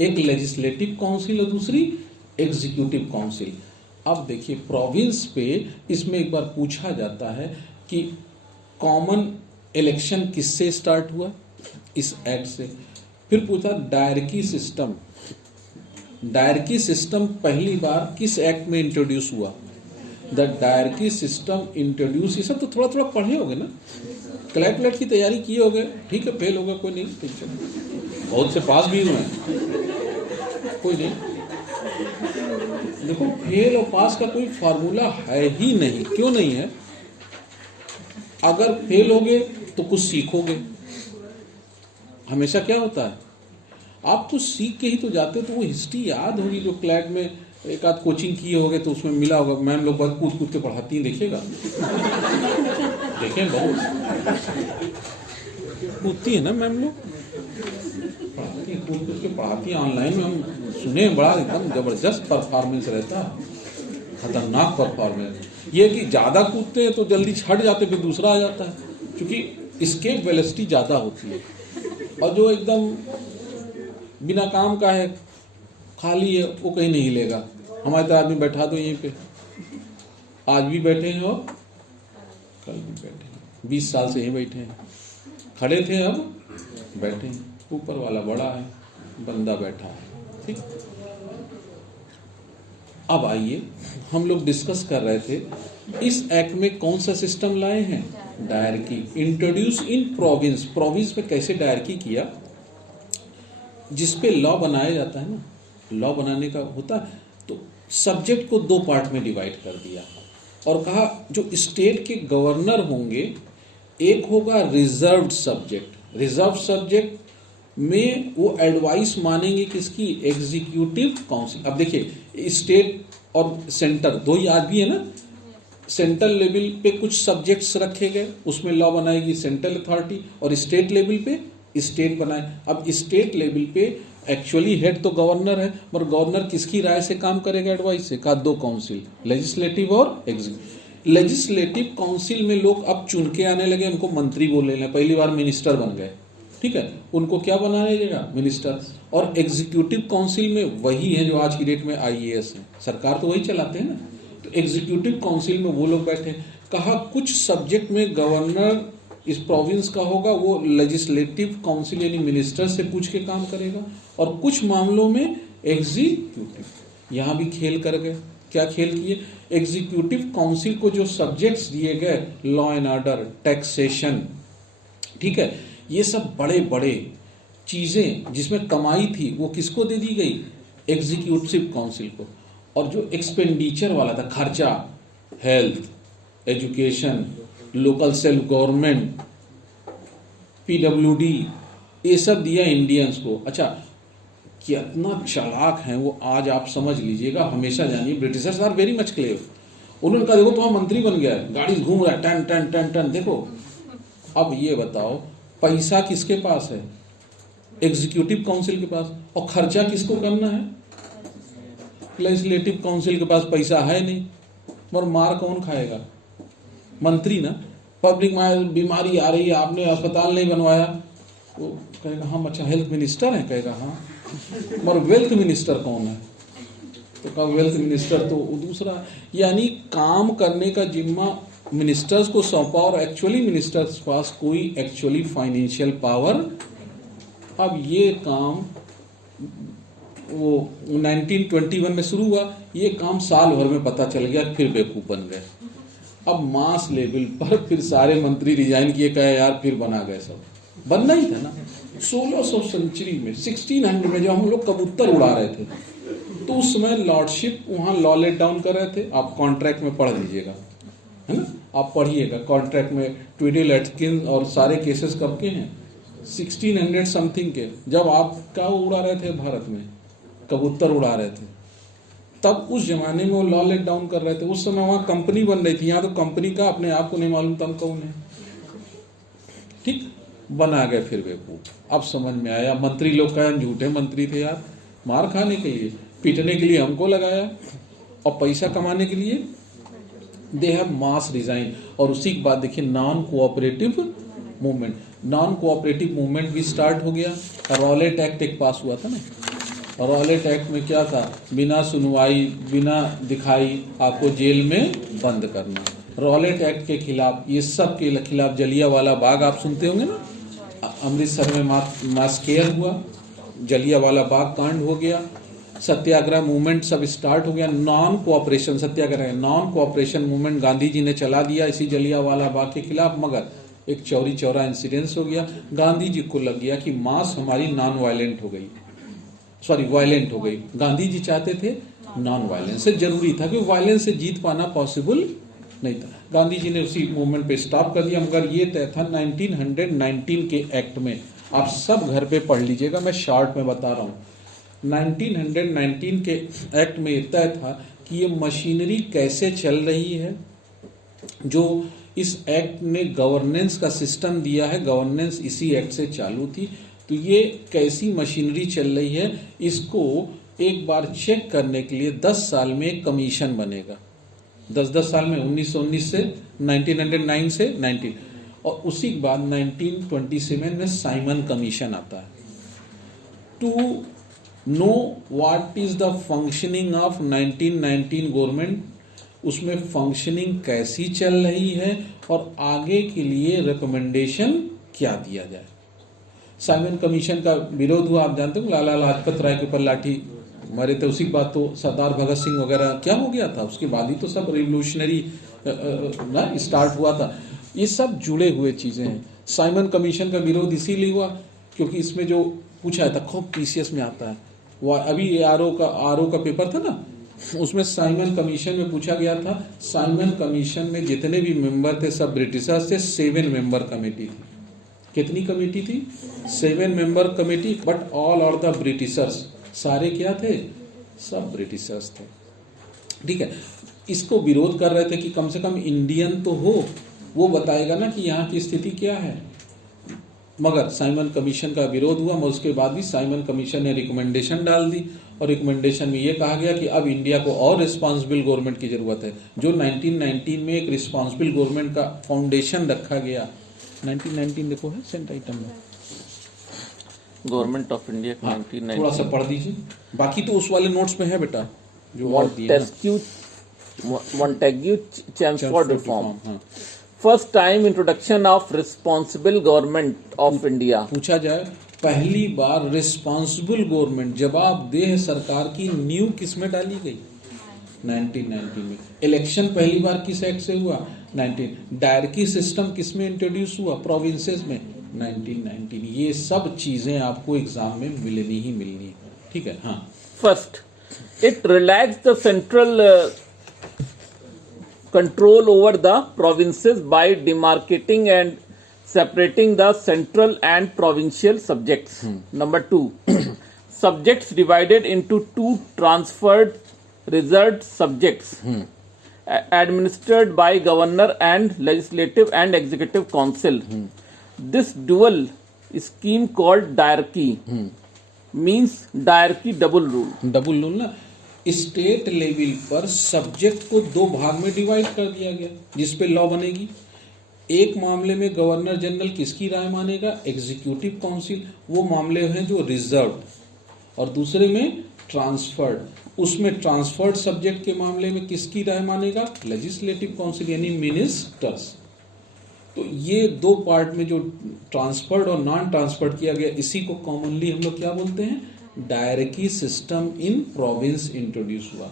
एक लेजिस्लेटिव काउंसिल और दूसरी एग्जीक्यूटिव काउंसिल। अब देखिए प्रोविंस पे इसमें एक बार पूछा जाता है कि कॉमन इलेक्शन किससे स्टार्ट हुआ? इस एक्ट से। फिर पूछा डायरकी सिस्टम। डायरकी सिस्टम पहली बार किस एक्ट में इंट्रोड्यूस हुआ? द डायरकी सिस्टम इंट्रोड्यूस, ये सब तो थोड़ा थोड़ा पढ़े होगे ना, क्लैट की तैयारी किए होगे, ठीक है, फेल होगा कोई नहीं, ठीक है, बहुत से पास भी हुए हैं, कोई नहीं। देखो फेल और पास का कोई फार्मूला है ही नहीं। क्यों नहीं है? अगर फेल होगे तो कुछ सीखोगे। हमेशा क्या होता है, आप तो सीख के ही तो जाते हो, तो वो हिस्ट्री याद होगी जो क्लैट में एक आध कोचिंग किए होगे तो उसमें मिला होगा। मैम लोग बहुत कूद कूद के पढ़ाती हैं, देखिएगा, देखें बहुत कूदती है ना मैम लोग, पढ़ाती हैं, कूद कूद के पढ़ाती हैं। ऑनलाइन में हम सुने, बड़ा एकदम जबरदस्त परफॉर्मेंस रहता है, खतरनाक परफॉर्मेंस। ये कि ज्यादा कूदते हैं तो जल्दी छट जाते, फिर दूसरा आ जाता है, क्योंकि स्केप वेलोसिटी ज्यादा होती है। और जो एकदम बिना काम का है, खाली है, वो कहीं नहीं हिलेगा। हमारे तरह आदमी बैठा दो यहीं पे, आज भी बैठे हैं और कल भी बैठे हैं, 20 साल से यहीं बैठे हैं, खड़े थे अब बैठे हैं, ऊपर वाला बड़ा है, बंदा बैठा है, ठीक। अब आइए, हम लोग डिस्कस कर रहे थे इस एक्ट में कौन सा सिस्टम लाए हैं? डायरकी। इंट्रोड्यूस इन प्रोविंस। प्रोविंस में कैसे डायरकी किया? जिसपे लॉ बनाया जाता है ना, लॉ बनाने का होता है, तो सब्जेक्ट को 2 पार्ट में डिवाइड कर दिया और कहा जो स्टेट के गवर्नर होंगे, एक होगा रिजर्व्ड सब्जेक्ट। रिजर्व सब्जेक्ट में वो एडवाइस मानेंगे किसकी? Executive council. अब देखिए स्टेट और सेंटर 2 ही आज भी है ना, सेंट्रल लेवल पे कुछ सब्जेक्ट्स रखे गए, उसमें लॉ बनाएगी सेंट्रल अथॉरिटी, और स्टेट लेवल पे स्टेट बनाए। अब स्टेट लेवल पे एक्चुअली हेड तो गवर्नर है, पर गवर्नर किसकी राय से काम करेगा? एडवाइस से। कहा 2 काउंसिल, लेजिस्लेटिव और एग्जीक्यूटिव। लेजिस्लेटिव काउंसिल में लोग अब चुन के आने लगे, उनको मंत्री बोलने लगे, पहली बार मिनिस्टर बन गए, ठीक है, उनको क्या बनाया जाएगा, मिनिस्टर। और एग्जीक्यूटिव काउंसिल में वही है जो आज की डेट में आईएएस है, सरकार तो वही चलाते हैं ना। तो एग्जीक्यूटिव काउंसिल में वो लोग बैठे, कहा कुछ सब्जेक्ट में गवर्नर इस प्रोविंस का होगा, वो लेजिस्लेटिव काउंसिल यानी मिनिस्टर से पूछ के काम करेगा, और कुछ मामलों में एग्जीक्यूटिव। यहां भी खेल कर गए, क्या खेल किए, एग्जीक्यूटिव काउंसिल को जो सब्जेक्ट्स दिए गए, लॉ एंड ऑर्डर, टैक्सेशन, ठीक है, ये सब बड़े बड़े चीजें जिसमें कमाई थी वो किसको दे दी गई, एग्जीक्यूटिव काउंसिल को। और जो एक्सपेंडिचर वाला था, खर्चा, health, education, local self government, PWD, ये सब दिया इंडियंस को। अच्छा, कितना चालाक हैं वो आज आप समझ लीजिएगा, हमेशा जानिए Britishers are very much clever. उन्होंने कहा देखो तुम्हारा मंत्री बन गया है, गाड़ी घूम रहा है, टन टन टन टन, देखो। अब ये बताओ पैसा किसके पास है, एग्जीक्यूटिव काउंसिल के पास, और खर्चा किसको करना है, लेजिस्लेटिव काउंसिल के पास पैसा है नहीं, मगर मार कौन खाएगा, मंत्री ना। पब्लिक में बीमारी आ रही है, आपने अस्पताल नहीं बनवाया, वो कहेगा हम अच्छा हेल्थ मिनिस्टर हैं, कहेगा हाँ, मगर वेल्थ मिनिस्टर कौन है, तो कहा वेल्थ मिनिस्टर तो दूसरा। यानी काम करने का जिम्मा मिनिस्टर्स को सौंपा, और एक्चुअली मिनिस्टर्स के पास कोई एक्चुअली फाइनेंशियल पावर। अब ये काम वो 1921 में शुरू हुआ, ये काम साल भर में पता चल गया, फिर बेवकूफ बन गए। अब मास लेवल पर फिर सारे मंत्री रिजाइन किए, कहे यार फिर बना गए, सब बनना ही था ना। 1600 सेंचुरी में 1600 में जब हम लोग कबूतर उड़ा रहे थे, तो उस समय लॉर्डशिप वहां लॉ लेट डाउन कर रहे थे। आप कॉन्ट्रैक्ट में पढ़ लीजिएगा, है ना, आप पढ़िएगा कॉन्ट्रैक्ट में ट्विडिल एटकिंस और सारे केसेस कब के हैं, 1600 समथिंग के, जब आप क्या उड़ा रहे थे भारत में, कबूतर उड़ा रहे थे, तब उस जमाने में वो लॉ लेट डाउन कर रहे थे। उस समय वहां कंपनी बन रही थी, यहाँ तो कंपनी का अपने आप को नहीं मालूम था हम कौन है, ठीक, बना गए फिर बेवकूफ। अब समझ में आया, मंत्री लोग कहें झूठे मंत्री थे यार, मार खाने के लिए, पीटने के लिए हमको लगाया, और पैसा कमाने के लिए दे हैव मास रिजाइन। और उसी के बाद देखिए non cooperative movement, non cooperative movement भी स्टार्ट हो गया। रॉलेट एक्ट एक पास हुआ था ना, रॉलेट एक्ट में क्या था, बिना सुनवाई, बिना दिखाई आपको जेल में बंद करना। रॉलेट एक्ट के खिलाफ, ये सब के खिलाफ जलियांवाला बाग आप सुनते होंगे ना, अमृतसर में मास्केयर हुआ, जलियांवाला बाग कांड हो गया, सत्याग्रह मूवमेंट सब स्टार्ट हो गया। नॉन कोऑपरेशन सत्याग्रह, non cooperation movement Gandhi ji ने चला दिया इसी जलियांवाला बाग के खिलाफ, मगर एक चौरी चौरा इंसिडेंस हो गया। गांधी जी को लग गया कि मास हमारी नॉन वायलेंट हो गई, सॉरी वायलेंट हो गई। गांधी जी चाहते थे नॉन वायलेंस से, जरूरी था कि वायलेंस से जीत पाना पॉसिबल नहीं था। गांधी जी ने उसी मूवमेंट पे स्टॉप कर दिया, मगर ये तय था 1919 के एक्ट में। आप सब घर पे पढ़ लीजिएगा, मैं शॉर्ट में बता रहा हूँ। 1919 के एक्ट में तय था कि ये मशीनरी कैसे चल रही है, जो इस एक्ट ने गवर्नेंस का सिस्टम दिया है, गवर्नेंस इसी एक्ट से चालू थी। तो ये कैसी मशीनरी चल रही है, इसको एक बार चेक करने के लिए 10 साल में एक कमीशन बनेगा। 10 साल में 1919 से 1909 से 19, और उसी के बाद 1927 में साइमन कमीशन आता है। To know what is the functioning of 1919 government, उसमें फंक्शनिंग कैसी चल रही है और आगे के लिए रिकमेंडेशन क्या दिया जाए। साइमन कमीशन का विरोध हुआ, आप जानते हो, लाला लाजपत राय के ऊपर लाठी मारे थे। उसी के बाद तो सरदार भगत सिंह वगैरह क्या हो गया था, उसके बाद ही तो सब रिवोल्यूशनरी स्टार्ट हुआ था। ये सब जुड़े हुए चीजें हैं। साइमन कमीशन का विरोध इसीलिए हुआ क्योंकि इसमें जो पूछा था खूब पीसीएस में आता है, वो अभी आरओ का पेपर था ना, उसमें साइमन कमीशन में पूछा गया था। साइमन कमीशन में जितने भी मेंबर थे सब ब्रिटिशर्स थे। 7 मेंबर कमेटी थी। कितनी कमेटी थी? 7 member committee, but all are the Britishers. सारे क्या थे? सब ब्रिटिशर्स थे। ठीक है, इसको विरोध कर रहे थे कि कम से कम इंडियन तो हो, वो बताएगा ना कि यहाँ की स्थिति क्या है। मगर साइमन कमीशन का विरोध हुआ, मगर उसके बाद भी साइमन कमीशन ने रिकमेंडेशन डाल दी और रिकमेंडेशन में ये कहा गया कि अब इंडिया को और रिस्पॉन्सिबल गवर्नमेंट की जरूरत है। जो 1919 में एक रिस्पॉन्सिबल गवर्नमेंट का फाउंडेशन रखा गया, 1919 देखो है सेंट आइटम में, गवर्नमेंट ऑफ इंडिया हाँ, 1990। थोड़ा सा पढ़ दीजिए, बाकी तो उस वाले नोट्स में है बेटा जो और दिए हैं। Montague Chelmsford Reform. हाँ। First time introduction of responsible government of India. पूछा जाए पहली बार रिस्पॉन्सिबल गवर्नमेंट, जवाबदेह सरकार की नींव किस में डाली गई? 1990 में। इलेक्शन पहली बार किस एक्ट से हुआ? 19। डायरकी सिस्टम किस में इंट्रोड्यूस हुआ? प्रोविंसेस में, 1919। ये सब चीजें आपको एग्जाम में मिलनी ही मिलनी है, ठीक है। हाँ, First, it relaxed the central control over the provinces by demarcating and separating the central and provincial subjects. Number 2, subjects divided into 2 transferred reserved subjects administered by governor and legislative and executive council. This dual scheme called diarchy means diarchy double rule. Double rule ना, state level पर subject को 2 भाग में divide कर दिया गया जिसपे law बनेगी। एक मामले में गवर्नर जनरल किसकी राय मानेगा? एग्जीक्यूटिव काउंसिल, वो मामले हैं जो रिजर्व, और दूसरे में ट्रांसफर्ड। उसमें ट्रांसफर्ड सब्जेक्ट के मामले में किसकी राय मानेगा? लेजिस्लेटिव काउंसिल यानी मिनिस्टर्स। तो ये 2 पार्ट में जो ट्रांसफर्ड और नॉन ट्रांसफर्ड किया गया, इसी को कॉमनली हम लोग क्या बोलते हैं? Dyarchy system in province introduce हुआ।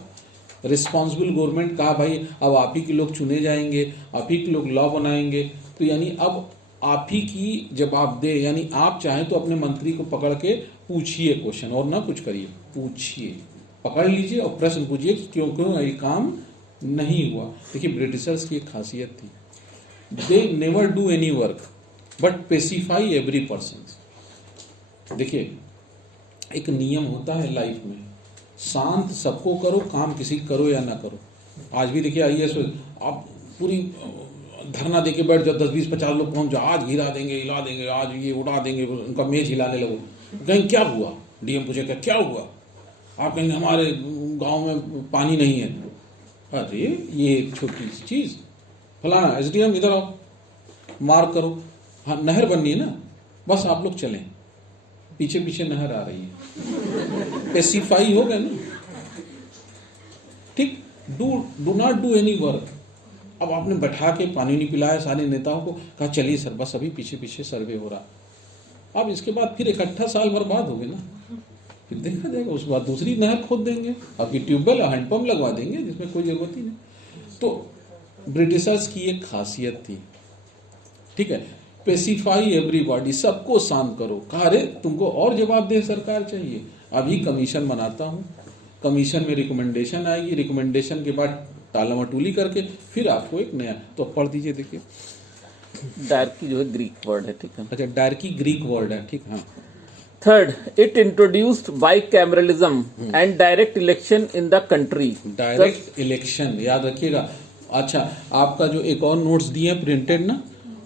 रिस्पॉन्सिबल गवर्नमेंट कहा भाई अब आप ही के लोग चुने जाएंगे, आप ही के लोग लॉ बनाएंगे, तो यानी अब आप ही की जवाबदेह, यानी आप चाहें तो अपने मंत्री को पकड़ के पूछिए क्वेश्चन, और ना कुछ करिए, पूछिए, पकड़ लीजिए और प्रश्न पूछिए कि क्यों क्यों ये काम नहीं हुआ। देखिए ब्रिटिशर्स की एक खासियत थी, they never do any work but specify every person. देखिए एक नियम होता है लाइफ में, शांत सबको करो, काम किसी करो या ना करो। आज भी देखिए आईएएस आप पूरी धरना देके बैठ जाओ, 10 20 50 लोग पहुंच जाओ, आज गिरा देंगे, हिला देंगे, आज ये उड़ा देंगे, उनका मेज हिलाने लगो, कहीं क्या हुआ? डीएम पूछेगा क्या हुआ? आप कहेंगे हमारे गांव में पानी नहीं है। अरे ये एक छोटी सी चीज, फलाना एसडीएम इधर आओ, मार करो, हाँ नहर बननी है ना, बस आप लोग चलें, पीछे पीछे नहर आ रही है, स्पेसिफाई हो गए ना, ठीक। Do not do any work. अब आपने बैठा के पानी नहीं पिलाया सारे नेताओं को, कहा चलिए सर बस अभी पीछे पीछे सर्वे हो रहा। अब इसके बाद फिर इकट्ठा साल बर्बाद हो गए ना, फिर देखा जाएगा, उस बाद दूसरी नहर खोद देंगे, अभी ट्यूबवेल हैंडपंप लगवा देंगे जिसमें कोई जरूरत ही नहीं। तो ब्रिटिशर्स की एक खासियत थी, ठीक है, स्पेसिफाई एवरीबॉडी, सबको शांत करो। कहा अरे तुमको और जवाबदेह सरकार चाहिए, अभी कमीशन बनाता हूं, कमीशन में रिकमेंडेशन आएगी, रिकमेंडेशन के बाद टाला मटूली करके फिर आपको एक नया, तो पढ़ दीजिए। देखिए डायरकी जो है ग्रीक वर्ड है, ठीक है। अच्छा डायरकी ग्रीक वर्ड है, ठीक। हाँ। Third, it introduced bicameralism and direct election in the country. Direct election याद रखिएगा। अच्छा आपका जो एक और नोट्स दिए हैं प्रिंटेड ना,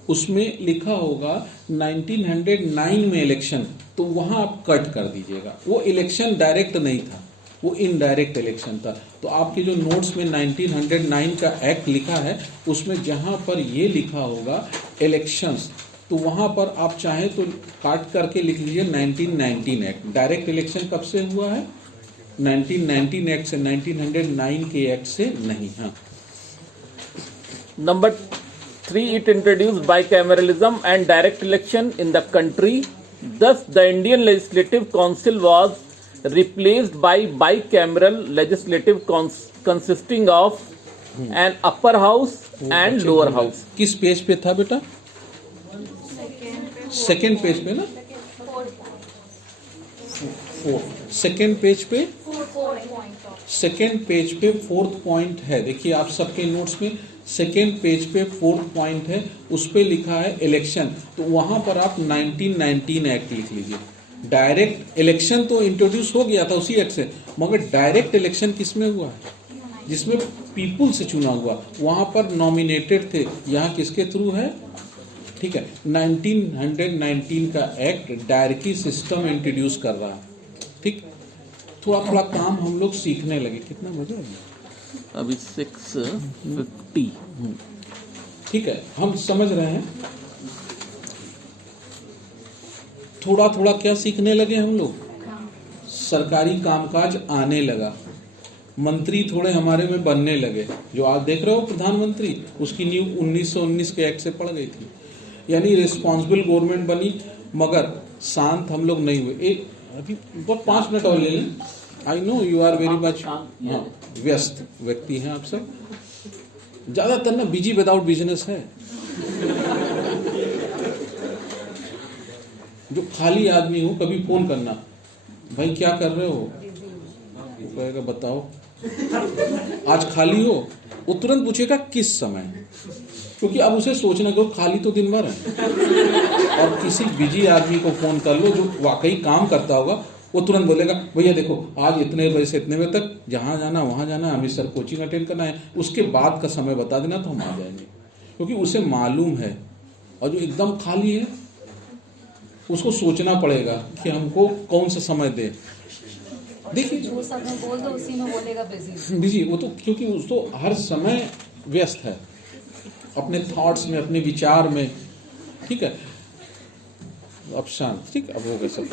उसमें लिखा होगा 1909 में इलेक्शन, तो वहां आप कट कर दीजिएगा, वो इलेक्शन डायरेक्ट नहीं था, वो इनडायरेक्ट इलेक्शन था। तो आपके जो नोट्स में 1909 का एक्ट लिखा है, उसमें जहां पर ये लिखा होगा इलेक्शंस, तो वहां पर आप चाहें तो काट करके लिख लीजिए 1919 एक्ट। डायरेक्ट इलेक्शन कब से हुआ है? 1919 एक्ट से, 1909 के एक्ट से नहीं। हाँ। Number 3, it introduced bicameralism and direct election in the country. Thus, the Indian Legislative Council was replaced by bicameral legislative consisting of an upper house and lower house. किस पेज पे था बेटा? Second page पे ना, second page पे, second page पे 4th point है। देखिए आप सबके नोट्स में सेकेंड पेज पे 4th पॉइंट है, उस पे लिखा है इलेक्शन, तो वहां पर आप 1919 एक्ट लिख लीजिए। डायरेक्ट इलेक्शन तो इंट्रोड्यूस हो गया था उसी एक्ट से, मगर डायरेक्ट इलेक्शन किसमें हुआ है? जिसमें पीपुल से चुना हुआ, वहां पर नॉमिनेटेड थे, यहाँ किसके थ्रू है? ठीक है, 1919 का एक्ट डायरेक्टरी सिस्टम इंट्रोड्यूस कर रहा है। ठीक, थोड़ा थोड़ा काम हम लोग सीखने लगे। कितना बजे है अभी 6:50। ठीक है, हम समझ रहे हैं। थोड़ा थोड़ा क्या सीखने लगे हम लोग, सरकारी कामकाज आने लगा, मंत्री थोड़े हमारे में बनने लगे। जो आज देख रहे हो प्रधानमंत्री, उसकी नींव 1919 के एक्ट से पड़ गई थी। यानी रिस्पॉन्सिबल गवर्नमेंट बनी, मगर शांत हम लोग नहीं हुए। एक अभी बस 5 मिनट और ले लें। I know you are very much व्यस्त व्यक्ति हैं आप सब, ज्यादातर ना बिजी विदाउट बिजनेस है। जो खाली आदमी हो कभी फोन करना, भाई क्या कर रहे हो, वो कहेगा बताओ आज खाली हो, वो तुरंत पूछेगा किस समय, क्योंकि अब उसे सोचना कि खाली तो दिन भर है। और किसी बिजी आदमी को फोन कर लो जो वाकई काम करता होगा, वो तुरंत बोलेगा भैया देखो आज इतने बजे से इतने बजे तक जहां जाना वहां जाना, हमें सर कोचिंग अटेंड करना है, उसके बाद का समय बता देना तो हम आ जाएंगे। क्योंकि उसे मालूम है। और जो एकदम खाली है उसको सोचना पड़ेगा कि हमको कौन सा समय दे। देखिए जो सब में बोल दो उसी में बोलेगा बिजी बिजी, वो तो क्योंकि उस तो हर समय व्यस्त है अपने थॉट्स में, अपने विचार में। ठीक है, अब शांत। ठीक, अब हो गया सब।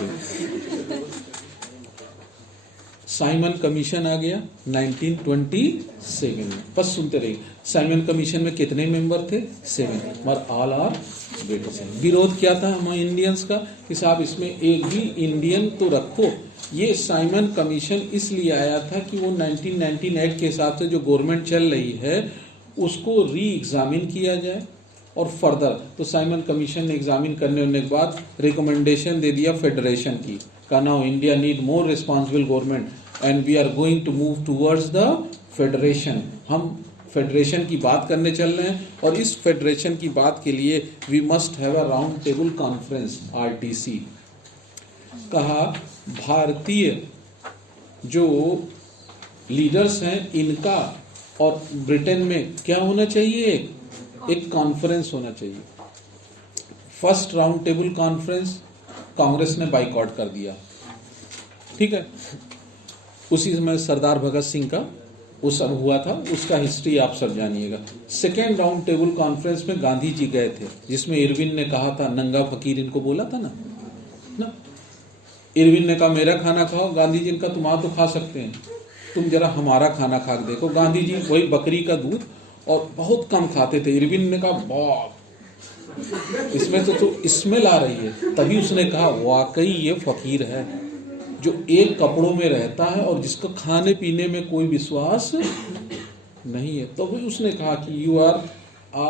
साइमन कमीशन आ गया 1927 में। बस सुनते रहिए। साइमन कमीशन में कितने मेंबर थे? 7, मगर ऑल आर ब्रिटिश। विरोध क्या था हम इंडियंस का कि साहब इसमें एक भी इंडियन तो रखो। ये साइमन कमीशन इसलिए आया था कि वो 1919 एक्ट के हिसाब से जो गवर्नमेंट चल रही है उसको री एग्जामिन किया जाए और फर्दर। तो साइमन कमीशन ने एग्जामिन करने के बाद रिकमेंडेशन दे दिया फेडरेशन की, कहा now India need more responsible government and we are going to move towards the federation. हम फेडरेशन की बात करने चल रहे हैं और इस फेडरेशन की बात के लिए we must have a round table conference, RTC. कहा भारतीय जो लीडर्स हैं इनका और ब्रिटेन में क्या होना चाहिए, एक कॉन्फ्रेंस होना चाहिए। First round table conference Congress ने बाइकआउट कर दिया। ठीक है, उसी समय सरदार भगत सिंह का उस हुआ था, उसका हिस्ट्री आप सब जानिएगा। सेकेंड राउंड टेबल कॉन्फ्रेंस में गांधी जी गए थे, जिसमें इरविन ने कहा था नंगा फकीर इनको बोला था ना। इरविन ने कहा मेरा खाना खाओ, गांधी जी ने कहा तुम्हारा तो खा सकते हैं, तुम जरा हमारा खाना खा के देखो। गांधी जी वही बकरी का दूध और बहुत कम खाते थे। इरविन ने कहा बहुत इसमें तो स्मेल आ रही है। तभी उसने कहा वाकई ये फकीर है जो एक कपड़ों में रहता है और जिसका खाने पीने में कोई विश्वास नहीं है। तो भी उसने कहा कि यू आर आ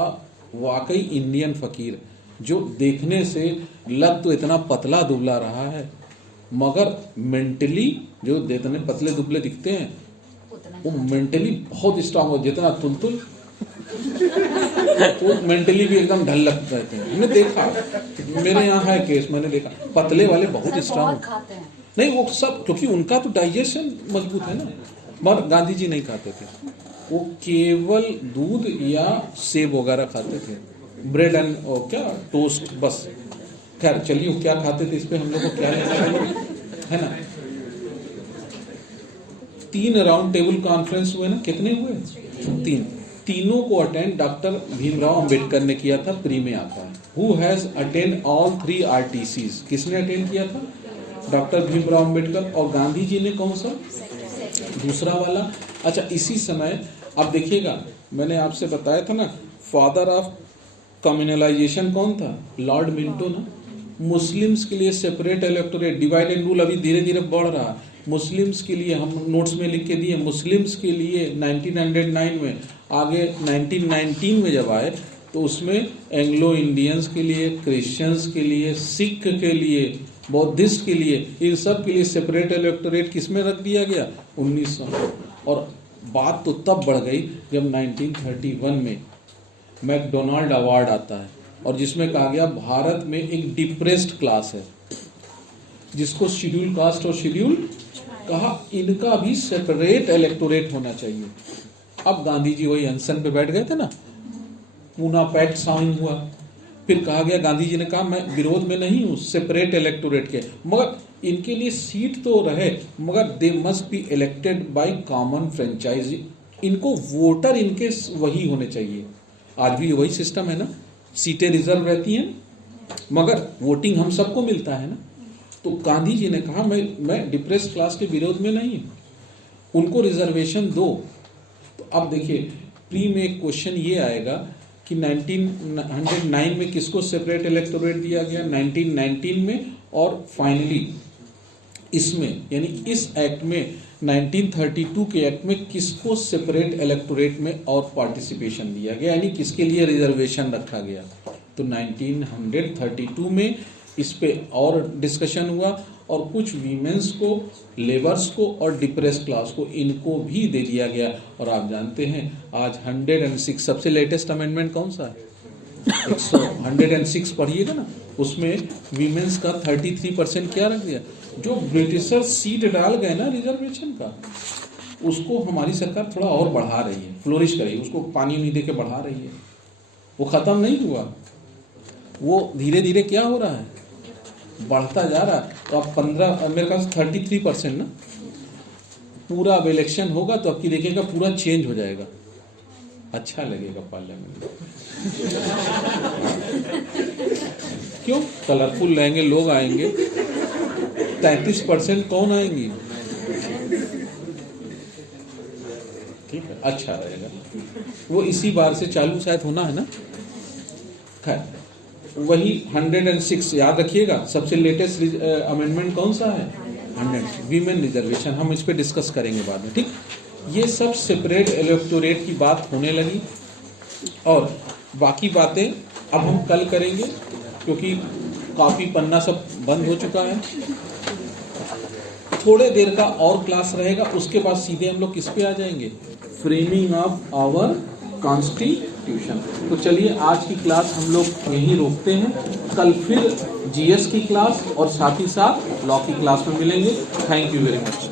वाकई इंडियन फकीर, जो देखने से लग तो इतना पतला दुबला रहा है मगर मेंटली जो जितने पतले दुबले दिखते हैं वो मेंटली बहुत स्ट्रांग हो। जितना तुलतुल तो मेंटली भी एकदम ढल लगते रहते हैं। मैंने देखा, मेरे यहाँ है केस, मैंने देखा पतले वाले बहुत स्ट्रांग खाते हैं। नहीं वो सब, क्योंकि उनका तो डाइजेशन मजबूत है ना। मगर गांधी जी नहीं खाते थे, वो केवल दूध या सेब वगैरह खाते थे, ब्रेड एंड क्या टोस्ट बस। खैर चलिए क्या खाते थे इस पे हम लोग को क्या लेना है ना। 3 राउंड टेबल कॉन्फ्रेंस हुए ना, कितने हुए? 3। तीनों को अटेंड डॉक्टर भीमराव अंबेडकर ने किया था। प्री में आता है हु हैज अटेंड ऑल 3 आरटीसीज। किसने अटेंड किया था? डॉक्टर भीमराव अंबेडकर। और गांधी जी ने कौन सा? दूसरा वाला। अच्छा, इसी समय आप देखिएगा, मैंने आपसे बताया था ना फादर ऑफ कम्युनलाइजेशन कौन था? लॉर्ड मिंटो ना। मुस्लिम्स के लिए separate electorate, divide and rule अभी धीरे धीरे बढ़ रहा है। मुस्लिम्स के लिए हम नोट्स में लिख के दिए, मुस्लिम्स के लिए 1909 में, आगे 1919 में जब आए तो उसमें एंग्लो इंडियंस के लिए, क्रिश्चियंस के लिए, सिख के लिए, बौद्धिस्ट के लिए, इन सब के लिए सेपरेट इलेक्टोरेट किसमें रख दिया गया? 1900। और बात तो तब बढ़ गई जब 1931 में मैकडोनाल्ड अवार्ड आता है और जिसमें कहा गया भारत में एक डिप्रेस्ड क्लास है जिसको शेड्यूल कास्ट और शेड्यूल कहा, इनका भी सेपरेट इलेक्टोरेट होना चाहिए। अब गांधी जी वही अनशन पे बैठ गए थे ना, पूना पैक्ट साइन हुआ, फिर कहा गया, गांधी जी ने कहा मैं विरोध में नहीं हूं सेपरेट इलेक्टोरेट के, मगर इनके लिए सीट तो रहे, मगर they must be elected by common franchise. इनको वोटर इनके वही होने चाहिए। आज भी वही सिस्टम है ना, सीटें रिजर्व रहती हैं मगर वोटिंग हम सबको मिलता है ना। तो गांधी जी ने कहा मैं डिप्रेस क्लास के विरोध में नहीं हूं, उनको रिजर्वेशन दो। तो अब देखिए प्री में एक क्वेश्चन ये आएगा कि 1909 में किसको सेपरेट इलेक्टोरेट दिया गया, 1919 में, और फाइनली इसमें यानी इस एक्ट में 1932 के एक्ट में किसको सेपरेट इलेक्टोरेट में और पार्टिसिपेशन दिया गया, यानी किसके लिए रिजर्वेशन रखा गया। तो 1932 में इस पे और डिस्कशन हुआ और कुछ वीमेंस को, लेबर्स को और डिप्रेस क्लास को इनको भी दे दिया गया। और आप जानते हैं आज 106 सबसे लेटेस्ट अमेंडमेंट कौन सा है, 106 पढ़िएगा ना, उसमें वीमेंस का 33% क्या रख दिया। जो ब्रिटिशर सीट डाल गए ना रिजर्वेशन का, उसको हमारी सरकार थोड़ा और बढ़ा रही है, फ्लोरिश कर रही है, उसको पानी नहीं दे के बढ़ा रही है। वो खत्म नहीं हुआ, वो धीरे धीरे क्या हो रहा है, बढ़ता जा रहा है। तो अब 15 मेरे ख्याल से 33% ना, पूरा अब इलेक्शन होगा तो अब की देखिएगा पूरा चेंज हो जाएगा, अच्छा लगेगा पार्लियामेंट। क्यों, कलरफुल रहेंगे, लोग आएंगे। 33% कौन आएंगी, ठीक है, अच्छा रहेगा। वो इसी बार से चालू शायद होना है ना। खैर वही 106 याद रखिएगा, सबसे लेटेस्ट अमेंडमेंट कौन सा है, 100 वीमेन रिजर्वेशन। हम इस पे डिस्कस करेंगे बाद में, ठीक। ये सब सेपरेट इलेक्टोरेट की बात होने लगी और बाकी बातें अब हम कल करेंगे क्योंकि काफी पन्ना सब बंद हो चुका है। थोड़े देर का और क्लास रहेगा, उसके बाद सीधे हम लोग किस पे आ जाएंगे, फ्रेमिंग ऑफ आवर कॉन्स्टिट्यूशन। तो चलिए आज की क्लास हम लोग यहीं रोकते हैं, कल फिर जीएस की क्लास और साथ ही साथ लॉ की क्लास में मिलेंगे। Thank you very much.